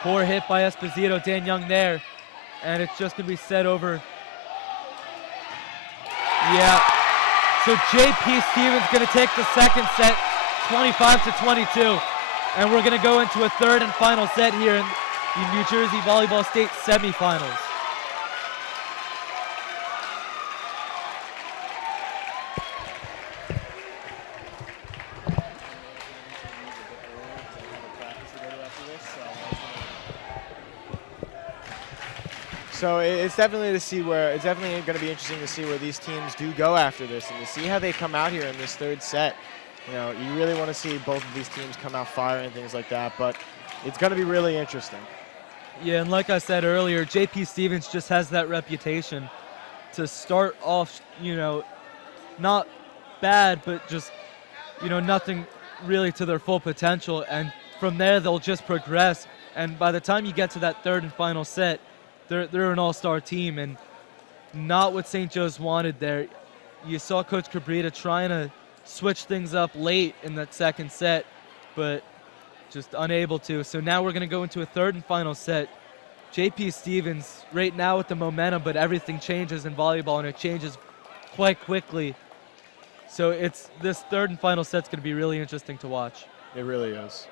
Poor hit by Esposito. Dan Young there. And it's just going to be set over. Yeah, so JP Stevens going to take the second set, 25-22. And we're going to go into a third and final set here in the New Jersey Volleyball State semifinals. So it's definitely going to be interesting to see where these teams do go after this and to see how they come out here in this third set. You really want to see both of these teams come out firing and things like that, but it's going to be really interesting. Yeah, and like I said earlier, JP Stevens just has that reputation to start off, not bad, but just, nothing really to their full potential. And from there, they'll just progress. And by the time you get to that third and final set, they're an all-star team, and not what St. Joe's wanted there. You saw Coach Cabrita trying to switch things up late in that second set, but just unable to. So now we're going to go into a third and final set. JP Stevens right now with the momentum, but everything changes in volleyball, and it changes quite quickly. So this third and final set's going to be really interesting to watch. It really is.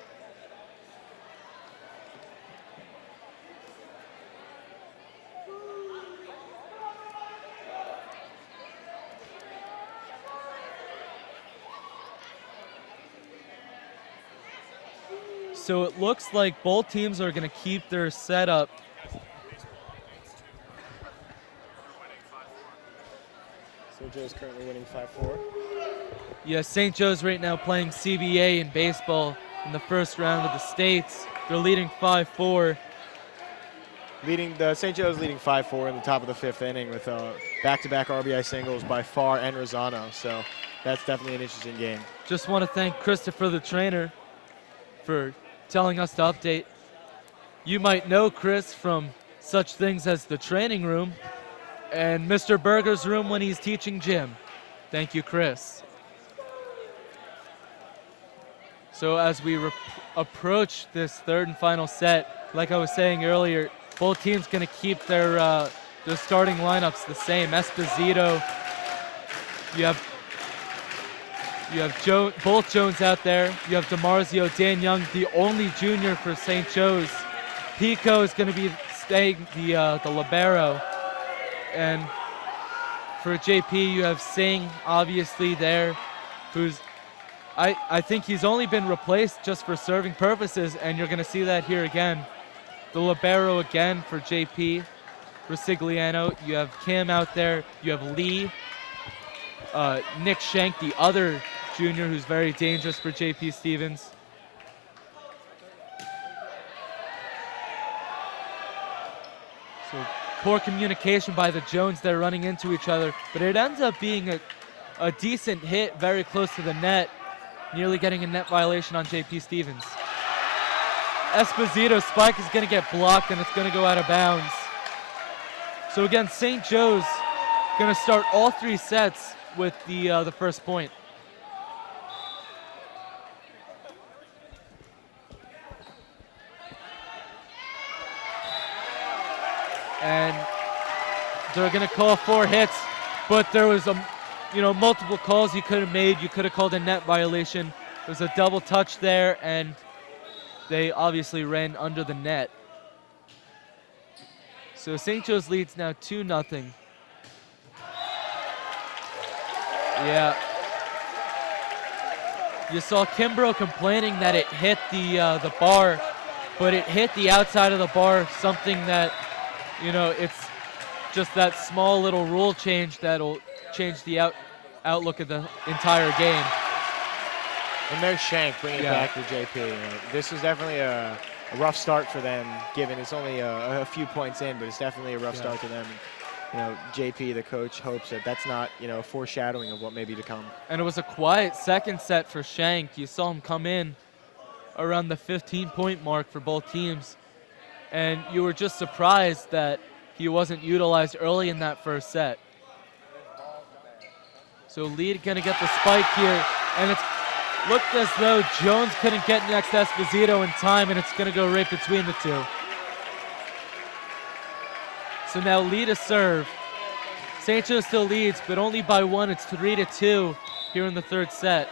So it looks like both teams are going to keep their setup. St. Joe's currently winning 5-4. Yeah, St. Joe's right now playing CBA in baseball in the first round of the States. They're leading 5-4. St. Joe's leading 5-4 in the top of the 5th inning with back-to-back RBI singles by Farr and Rosano. So that's definitely an interesting game. Just want to thank Christopher, the trainer, for telling us to update. You might know Chris from such things as the training room and Mr. Berger's room when he's teaching gym. Thank you, Chris. So as we approach this third and final set, like I was saying earlier, both teams going to keep their starting lineups the same. Esposito, you have both Jones out there. You have DeMarzio, Dan Young, the only junior for St. Joe's. Pico is going to be staying the libero. And for JP, you have Singh, obviously, there, who's, I think he's only been replaced just for serving purposes, and you're going to see that here again. The libero again for JP, Rosigliano. You have Kim out there. You have Lee. Nick Schenk, the other junior who's very dangerous for JP Stevens. So poor communication by the Jones. They're running into each other, but it ends up being a decent hit very close to the net, nearly getting a net violation on JP Stevens. Esposito's spike is going to get blocked, and it's going to go out of bounds. So again, St. Joe's going to start all three sets with the first point. And they're going to call 4 hits, but there was multiple calls you could have made. You could have called a net violation. There's a double touch there, and they obviously ran under the net. So St. Joe's leads now 2-0. Yeah. You saw Kimbrough complaining that it hit the bar, but it hit the outside of the bar, something that, it's just that small little rule change that'll change the outlook of the entire game. And there's Schenk bringing it back to JP. This is definitely a rough start for them, given it's only a few points in, but it's definitely a rough start to them. JP, the coach, hopes that that's not, a foreshadowing of what may be to come. And it was a quiet second set for Schenk. You saw him come in around the 15-point mark for both teams. And you were just surprised that he wasn't utilized early in that first set. So lead going to get the spike here, and it's looked as though Jones couldn't get next to Esposito in time, and it's going to go right between the two. So now lead a serve. St. Joe still leads, but only by 1. It's 3-2 here in the third set.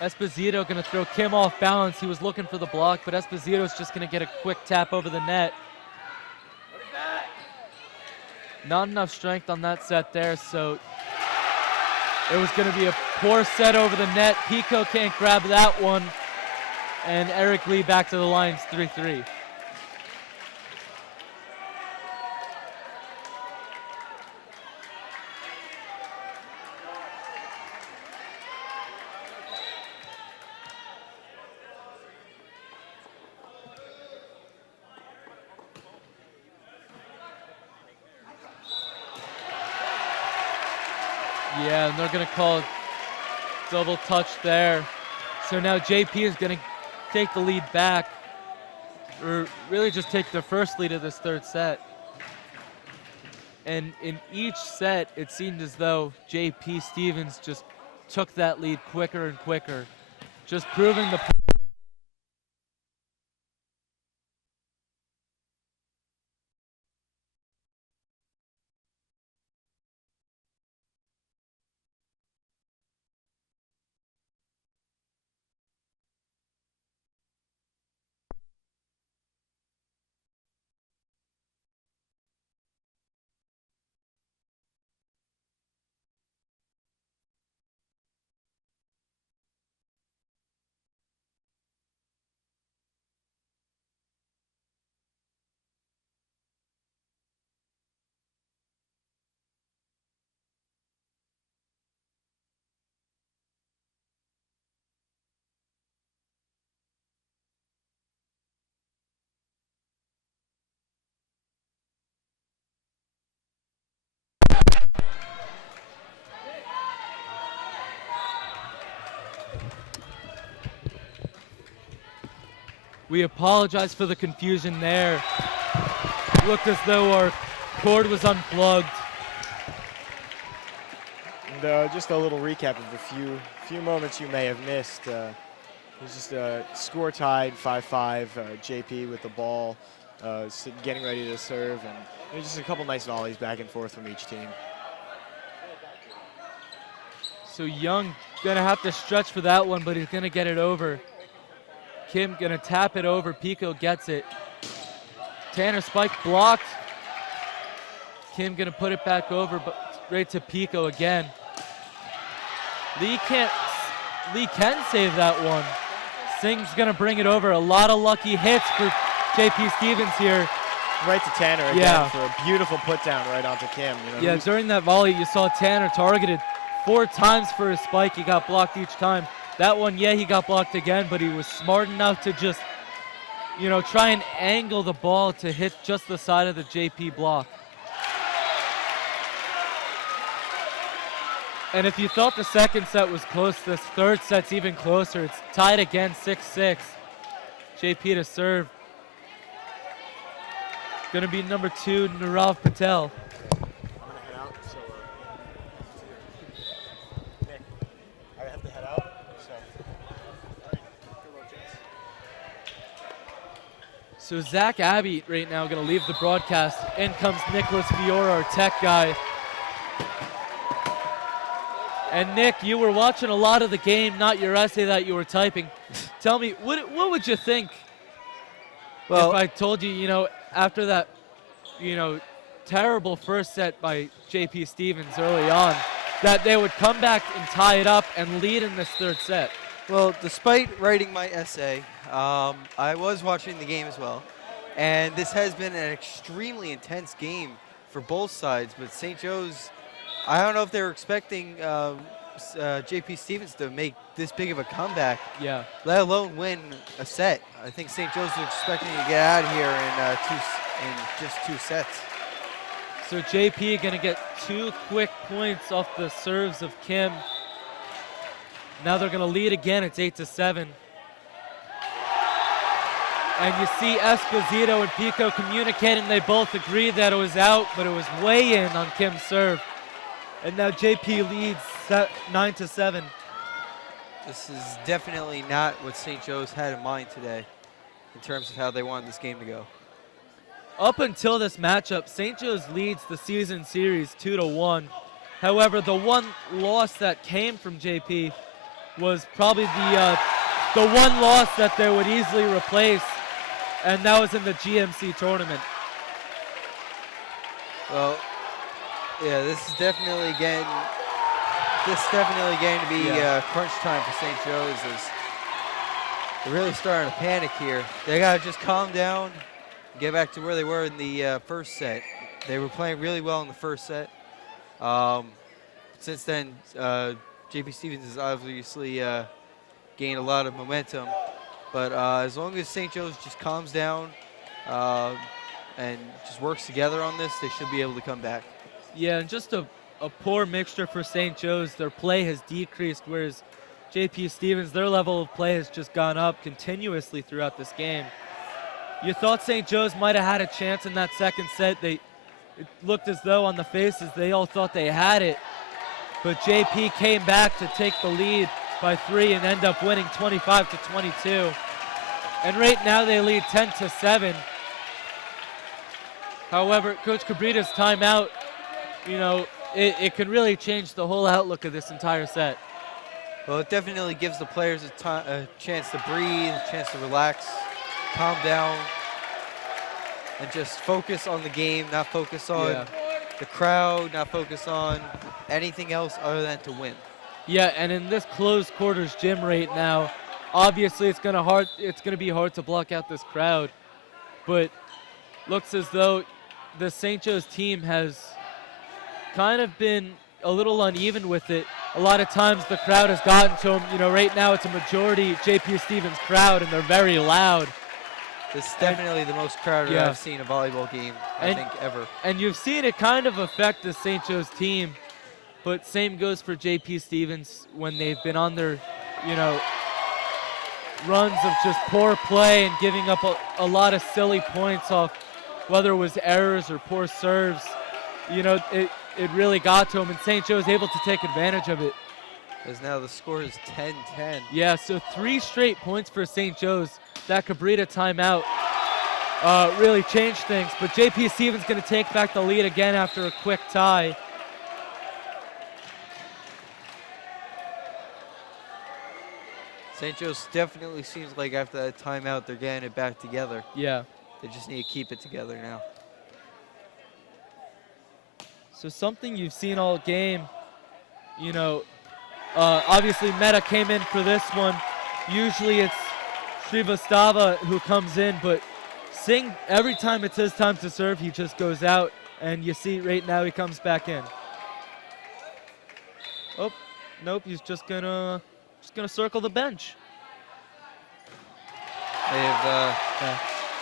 Esposito going to throw Kim off balance. He was looking for the block, but Esposito's just going to get a quick tap over the net. Not enough strength on that set there, so it was going to be a poor set over the net. Pico can't grab that one, and Eric Lee back to the lines, 3-3. Yeah, and they're going to call double touch there. So now JP is going to take the lead back, or really just take the first lead of this third set. And in each set, it seemed as though JP Stevens just took that lead quicker and quicker, just proving the We apologize for the confusion there. Looked as though our cord was unplugged. And just a little recap of the few moments you may have missed. It was just score tied 5-5. JP with the ball, getting ready to serve, and just a couple nice volleys back and forth from each team. So Young gonna have to stretch for that one, but he's gonna get it over. Kim gonna tap it over. Pico gets it. Tanner spike blocked. Kim gonna put it back over, but right to Pico again. Lee can save that one. Singh's gonna bring it over. A lot of lucky hits for JP Stevens here. Right to Tanner again for a beautiful put down right onto Kim. Yeah, during that volley, you saw Tanner targeted 4 times for his spike. He got blocked each time. That one, he got blocked again, but he was smart enough to just, try and angle the ball to hit just the side of the JP block. And if you thought the second set was close, this third set's even closer. It's tied again, 6-6. JP to serve. Gonna be number 2, Nirav Patel. I'm gonna head out, so Nick, I have to head out, so all right, good luck, gents. So Zach Abbey right now gonna leave the broadcast. In comes Nicholas Fiora, our tech guy. And Nick, you were watching a lot of the game, not your essay that you were typing. Tell me, what would you think if I told you, after that, terrible first set by JP Stevens early on, that they would come back and tie it up and lead in this third set? Well, despite writing my essay, I was watching the game as well. And this has been an extremely intense game for both sides, but St. Joe's, I don't know if they were expecting JP Stevens to make this big of a comeback, let alone win a set. I think St. Joe's was expecting to get out of here in just 2 sets. So JP gonna get 2 quick points off the serves of Kim. Now they're gonna lead again, it's 8-7. And you see Esposito and Pico communicating. They both agreed that it was out, but it was way in on Kim's serve. And now JP leads 9-7. This is definitely not what St. Joe's had in mind today in terms of how they wanted this game to go. Up until this matchup, St. Joe's leads the season series 2-1. However, the one loss that came from JP was probably the one loss that they would easily replace, and that was in the GMC tournament. Well, yeah, this is definitely going to be crunch time for St. Joe's. They're really starting to panic here. They got to just calm down and get back to where they were in the first set. They were playing really well in the first set. Since then, JP Stevens has obviously gained a lot of momentum. But as long as St. Joe's just calms down and just works together on this, they should be able to come back. Yeah, and just a poor mixture for St. Joe's. Their play has decreased, whereas JP Stevens, their level of play has just gone up continuously throughout this game. You thought St. Joe's might have had a chance in that second set. It looked as though on the faces they all thought they had it. But JP came back to take the lead by 3 and end up winning 25-22. And right now they lead 10-7. However, Coach Cabrita's timeout, it can really change the whole outlook of this entire set. Well, it definitely gives the players a chance to breathe, a chance to relax, calm down, and just focus on the game, not focus on the crowd, not focus on anything else other than to win. Yeah, and in this closed quarters gym right now, obviously it's gonna be hard to block out this crowd, but looks as though the St. Joe's team has kind of been a little uneven with it. A lot of times the crowd has gotten to them. Right now it's a majority JP Stevens crowd, and they're very loud. This is definitely the most crowded I've seen a volleyball game, I think, ever. And you've seen it kind of affect the St. Joe's team, but same goes for JP Stevens when they've been on their, runs of just poor play and giving up a lot of silly points off whether it was errors or poor serves. You know, it really got to him, and St. Joe's able to take advantage of it. As now the score is 10-10. Yeah, so 3 straight points for St. Joe's. That Cabrita timeout really changed things, but JP Stevens going to take back the lead again after a quick tie. St. Joe's definitely seems like after that timeout, they're getting it back together. Yeah. They just need to keep it together now. So something you've seen all game, you know, obviously Meta came in for this one. Usually it's Srivastava who comes in, but Singh, every time it's his time to serve, he just goes out, and you see right now he comes back in. Oh, nope, he's just gonna circle the bench.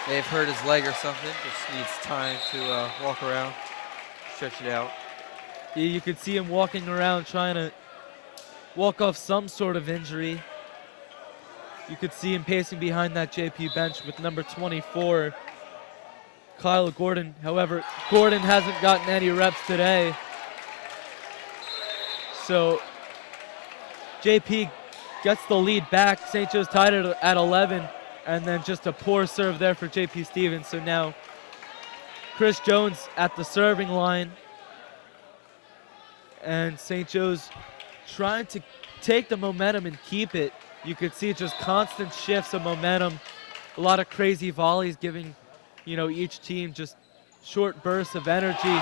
They've hurt his leg or something. Just needs time to walk around, stretch it out. Yeah, you could see him walking around trying to walk off some sort of injury. You could see him pacing behind that JP bench with number 24, Kyle Gordon. However, Gordon hasn't gotten any reps today. So JP gets the lead back. St. Joe's tied it at 11, and then just a poor serve there for JP Stevens. So now Chris Jones at the serving line, and St. Joe's trying to take the momentum and keep it. You could see just constant shifts of momentum, a lot of crazy volleys giving, you know, each team just short bursts of energy.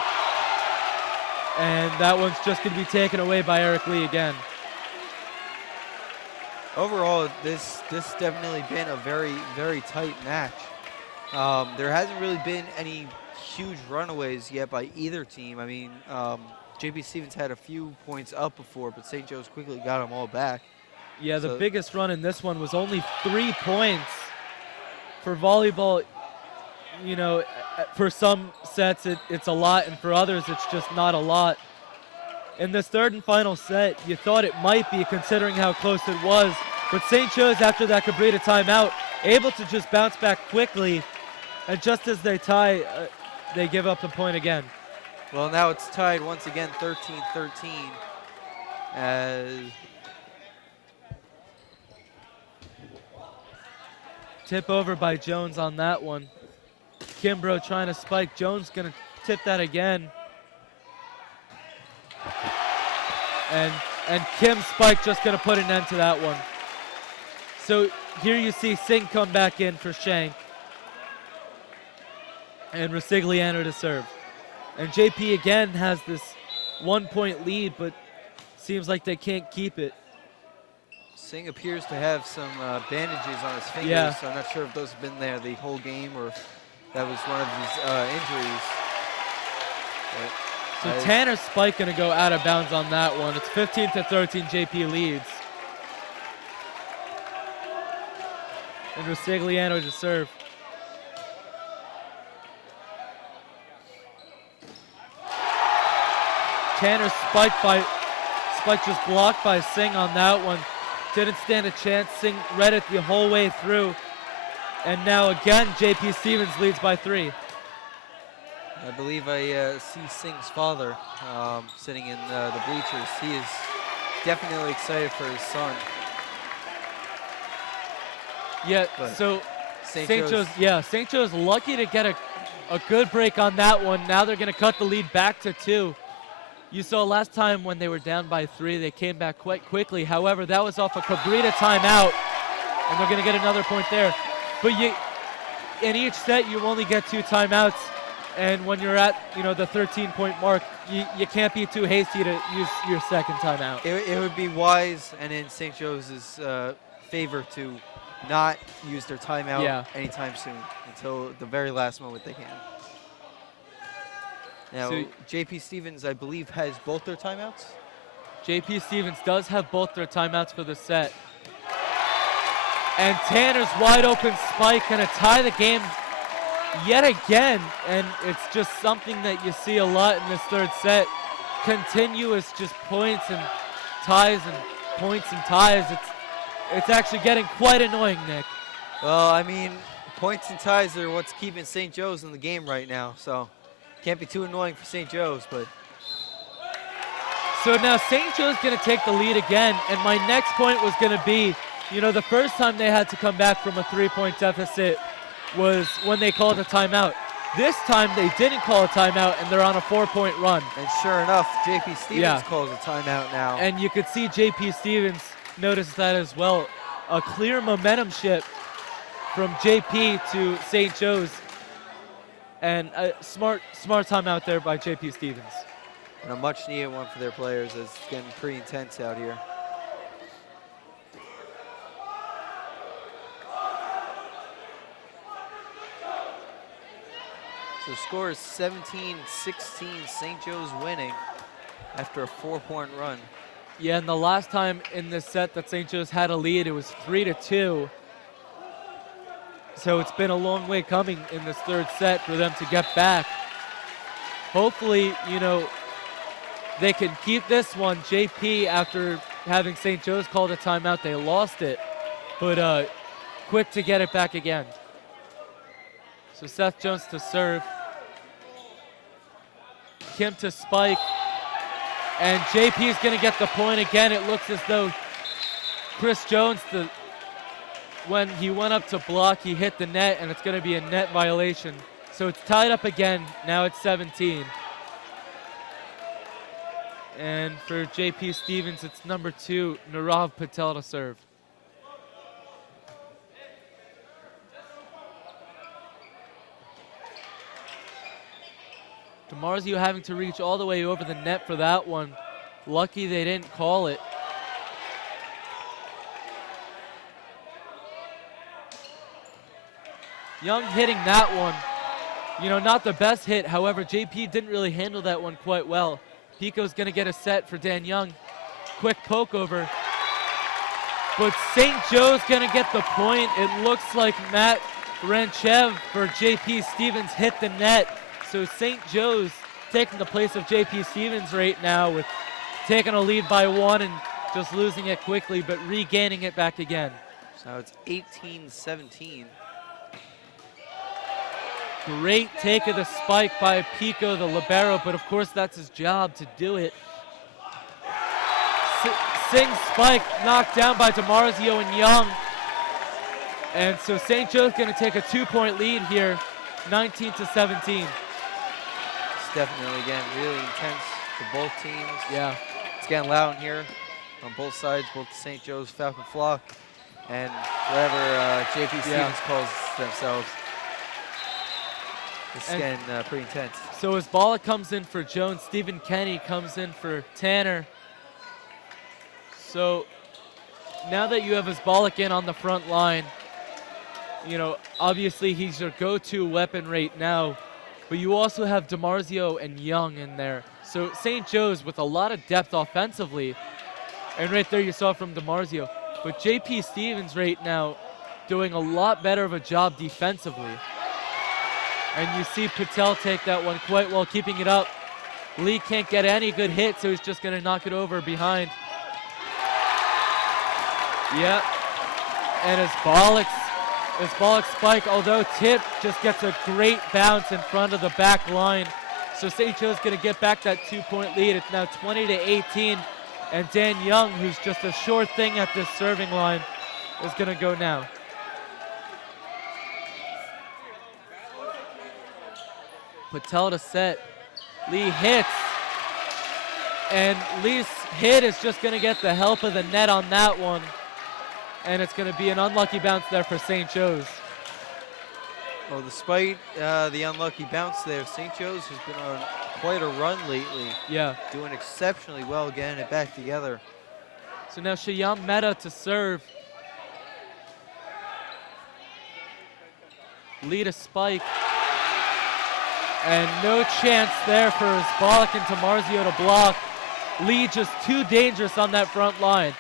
And that one's just going to be taken away by Eric Lee again. Overall, this definitely been a very, very tight match. There hasn't really been any huge runaways yet by either team. I mean, JP Stevens had a few points up before, but St. Joe's quickly got them all back. Yeah, the biggest run in this one was only 3 points. For volleyball, you know, for some sets it's a lot, and for others it's just not a lot. In this third and final set, you thought it might be considering how close it was, but St. Joe's, after that Cabrita timeout, able to just bounce back quickly, and just as they tie, they give up the point again. Well, now it's tied once again, 13-13, as tip over by Jones on that one. Kimbrough trying to spike. Jones going to tip that again. And Kim's spike just going to put an end to that one. So here you see Singh come back in for Shank. And Rosigliano to serve. And JP again has this 1-point lead, but seems like they can't keep it. Singh appears to have some bandages on his fingers, Yeah. so I'm not sure if those have been there the whole game or if that was one of his injuries. But So Tanner's spike going to go out of bounds on that one. It's 15-13, JP leads. And Rosigliano to serve. Tanner spike just blocked by Singh on that one. Didn't stand a chance. Singh read it the whole way through. And now again, JP Stevens leads by 3. I believe I see Singh's father sitting in the bleachers. He is definitely excited for his son. Yeah, But so St. St. Joe's lucky to get a good break on that one. Now they're going to cut the lead back to 2. You saw last time when they were down by 3, they came back quite quickly. However, that was off a Cabrita timeout, and they're going to get another point there. But in each set, you only get 2 timeouts, and when you're at the 13-point mark, you can't be too hasty to use your second timeout. It would be wise and in St. Joe's favor to not use their timeout anytime soon until the very last moment they can. Now, So JP Stevens, I believe, has both their timeouts. JP Stevens does have both their timeouts for the set. And Tanner's wide open spike going to tie the game yet again. And it's just something that you see a lot in this third set. Continuous just points and ties and points and ties. It's actually getting quite annoying, Nick. Well, I mean, points and ties are what's keeping St. Joe's in the game right now, so can't be too annoying for St. Joe's, but So now St. Joe's going to take the lead again, and my next point was going to be, you know, the first time they had to come back from a 3-point deficit was when they called a timeout. This time they didn't call a timeout, and they're on a 4-point run. and sure enough, JP Stevens calls a timeout now. And you could see JP Stevens notice that as well. A clear momentum shift from JP to St. Joe's, and a smart timeout there by JP Stevens. And a much needed one for their players as it's getting pretty intense out here. So the score is 17-16, St. Joe's winning after a 4-point run. Yeah, and the last time in this set that St. Joe's had a lead, it was 3-2. So it's been a long way coming in this third set for them to get back. Hopefully, you know, they can keep this one. JP, after having St. Joe's called a timeout, they lost it, but quick to get it back again. So Seth Jones to serve. Kim to spike. And JP is going to get the point again. It looks as though Chris Jones, when he went up to block, he hit the net, and it's going to be a net violation. So it's tied up again. Now it's 17. And for JP Stevens, it's number 2, Nirav Patel to serve. DiMarzio having to reach all the way over the net for that one. Lucky they didn't call it. Young hitting that one. You know, not the best hit. However, JP didn't really handle that one quite well. Pico's going to get a set for Dan Young. Quick poke over. But St. Joe's going to get the point. It looks like Matt Ranchev for JP Stevens hit the net. So St. Joe's taking the place of JP Stevens right now with taking a lead by 1 and just losing it quickly, but regaining it back again. So it's 18-17. Great take of the spike by Pico, the libero, but of course that's his job to do it. Singh's spike knocked down by DiMarzio and Young. And so St. Joe's going to take a 2-point lead here, 19-17. It's definitely, again, really intense for both teams. Yeah. It's getting loud in here on both sides, both the St. Joe's Falcon Flock and whatever JP Stevens calls themselves. It's getting pretty intense. So as Bala comes in for Jones, Stephen Kenny comes in for Tanner. So now that you have Isbalik in on the front line, you know, obviously he's your go-to weapon right now, but you also have DiMarzio and Young in there. So St. Joe's with a lot of depth offensively, and right there you saw from DiMarzio. But JP Stevens right now doing a lot better of a job defensively. And you see Patel take that one quite well, keeping it up. Lee can't get any good hit, so he's just going to knock it over behind. Yep. And Isbalik's spike, although tipped, just gets a great bounce in front of the back line. So St. Joe's going to get back that 2-point lead. It's now 20-18. And Dan Young, who's just a sure thing at this serving line, is going to go now. Patel to set. Lee hits. And Lee's hit is just going to get the help of the net on that one. And it's going to be an unlucky bounce there for St. Joe's. Well, despite the unlucky bounce there, St. Joe's has been on quite a run lately. Yeah. Doing exceptionally well getting it back together. So now Shyam Mehta to serve. Lee to spike. And no chance there for Isbalik and DiMarzio to block. Lee just too dangerous on that front line.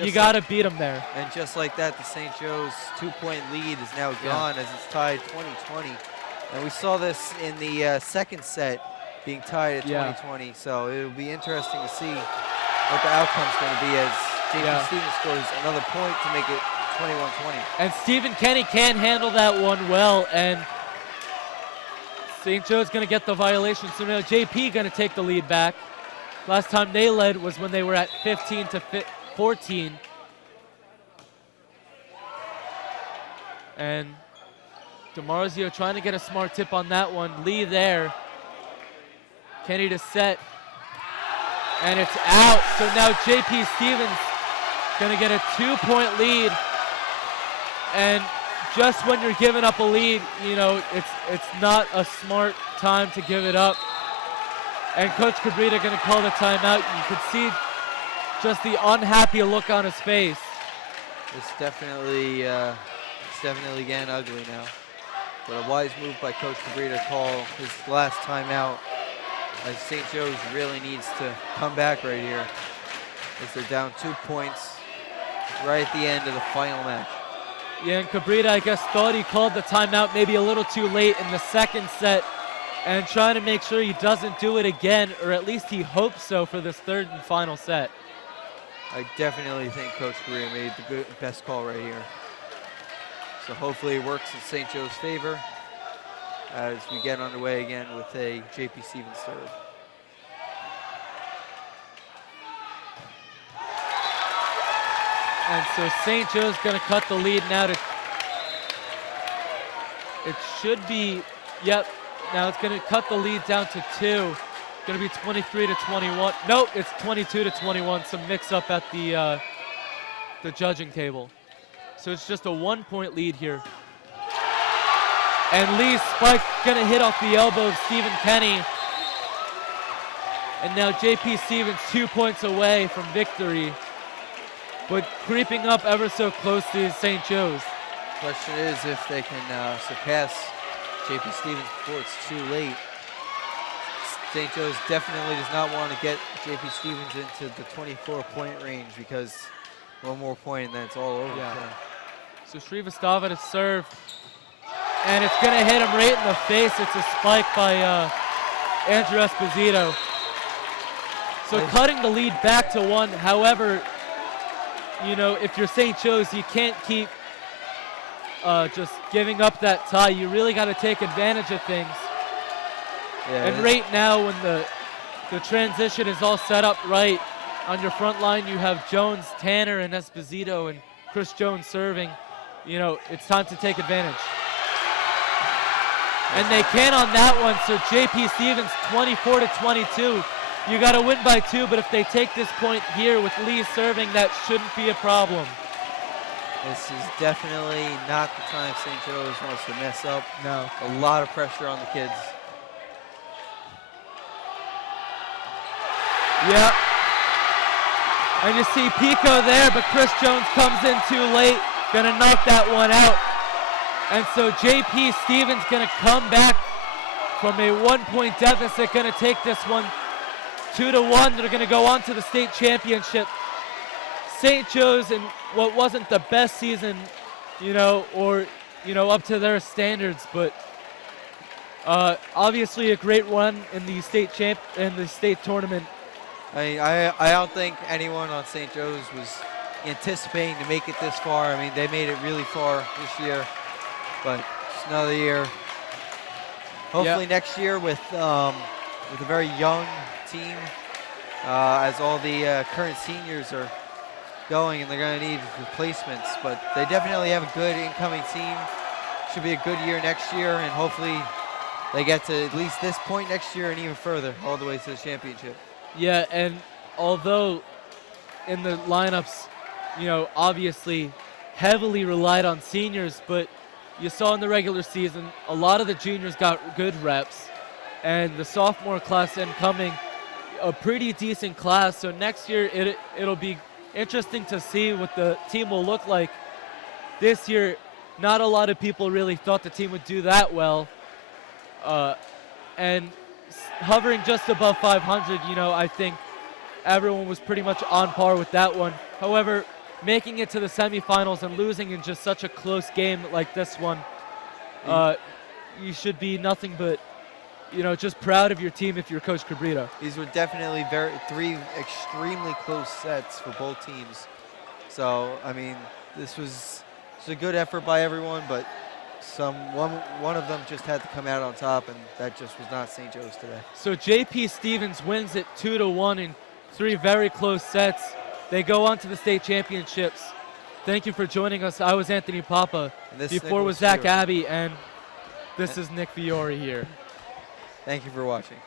You got to beat him there. And just like that, the St. Joe's 2-point lead is now gone as it's tied 20-20. And we saw this in the second set being tied at 20-20. So it'll be interesting to see what the outcome's going to be as JP Stevens scores another point to make it 21-20. And Stephen Kenny can handle that one well, and St. Joe's going to get the violation. So now JP going to take the lead back. Last time they led was when they were at 15-14. And DeMarzio trying to get a smart tip on that one. Lee there. Kenny to set. And it's out. So now JP Stevens going to get a 2-point lead. And just when you're giving up a lead, you know, it's not a smart time to give it up. And Coach Cabrita going to call the timeout. You could see just the unhappy look on his face. It's definitely getting ugly now. But a wise move by Coach Cabrita to call his last timeout, as St. Joe's really needs to come back right here, as they're down 2 points right at the end of the final match. Yeah, and Cabrita, I guess, thought he called the timeout maybe a little too late in the second set, and trying to make sure he doesn't do it again, or at least he hopes so for this third and final set. I definitely think Coach Cabrita made the best call right here. So hopefully it works in St. Joe's favor as we get underway again with a JP Stevens serve. And so St. Joe's going to cut the lead now to, it should be, yep, now it's going to cut the lead down to 2. It's going to be 23-21. Nope, it's 22-21, some mix up at the judging table. So it's just a 1-point lead here. And Lee's spike going to hit off the elbow of Stephen Kenny. And now JP Stevens 2 points away from victory, but creeping up ever so close to St. Joe's. Question is if they can surpass JP Stevens before it's too late. St. Joe's definitely does not want to get JP Stevens into the 24-point range, because one more point and then it's all over. Yeah. So Srivastava to serve, and it's going to hit him right in the face. It's a spike by Andrew Esposito. So cutting the lead back to 1. However, you know, if you're St. Joe's, you can't keep just giving up that tie. You really got to take advantage of things. Yeah, and right now, when the transition is all set up right, on your front line you have Jones, Tanner, and Esposito, and Chris Jones serving. You know, it's time to take advantage. And they can on that one, so JP Stevens 24-22. You got to win by 2, but if they take this point here with Lee serving, that shouldn't be a problem. This is definitely not the time St. Joe's wants to mess up. No. A lot of pressure on the kids. Yep. And you see Pico there, but Chris Jones comes in too late. Gonna knock that one out. And so JP Stevens gonna come back from a 1-point deficit, gonna take this one 2-1. They're gonna go on to the state championship. St. Joe's in what wasn't the best season, you know, or, you know, up to their standards, but obviously a great run in the state tournament. I don't think anyone on St. Joe's was anticipating to make it this far. I mean, they made it really far this year, but it's another year. Hopefully next year with a very young team, as all the current seniors are going, and they're going to need replacements. But they definitely have a good incoming team. Should be a good year next year, and hopefully they get to at least this point next year and even further, all the way to the championship. Yeah, and although in the lineups, you know, obviously heavily relied on seniors, but you saw in the regular season, a lot of the juniors got good reps, and the sophomore class incoming, a pretty decent class. So next year, it'll be interesting to see what the team will look like. This year, not a lot of people really thought the team would do that well, and hovering just above 500, you know, I think everyone was pretty much on par with that one. However, making it to the semifinals and losing in just such a close game like this one, you should be nothing but, you know, just proud of your team if you're Coach Cabrita. These were definitely three extremely close sets for both teams. So, I mean, this was a good effort by everyone, but one of them just had to come out on top, and that just was not St. Joe's today. So JP Stevens wins it 2-1 in 3 very close sets. They go on to the state championships. Thank you for joining us. I was Anthony Papa. Before was Zach Fiore. Abbey, and this is Nick Fiore here. Thank you for watching.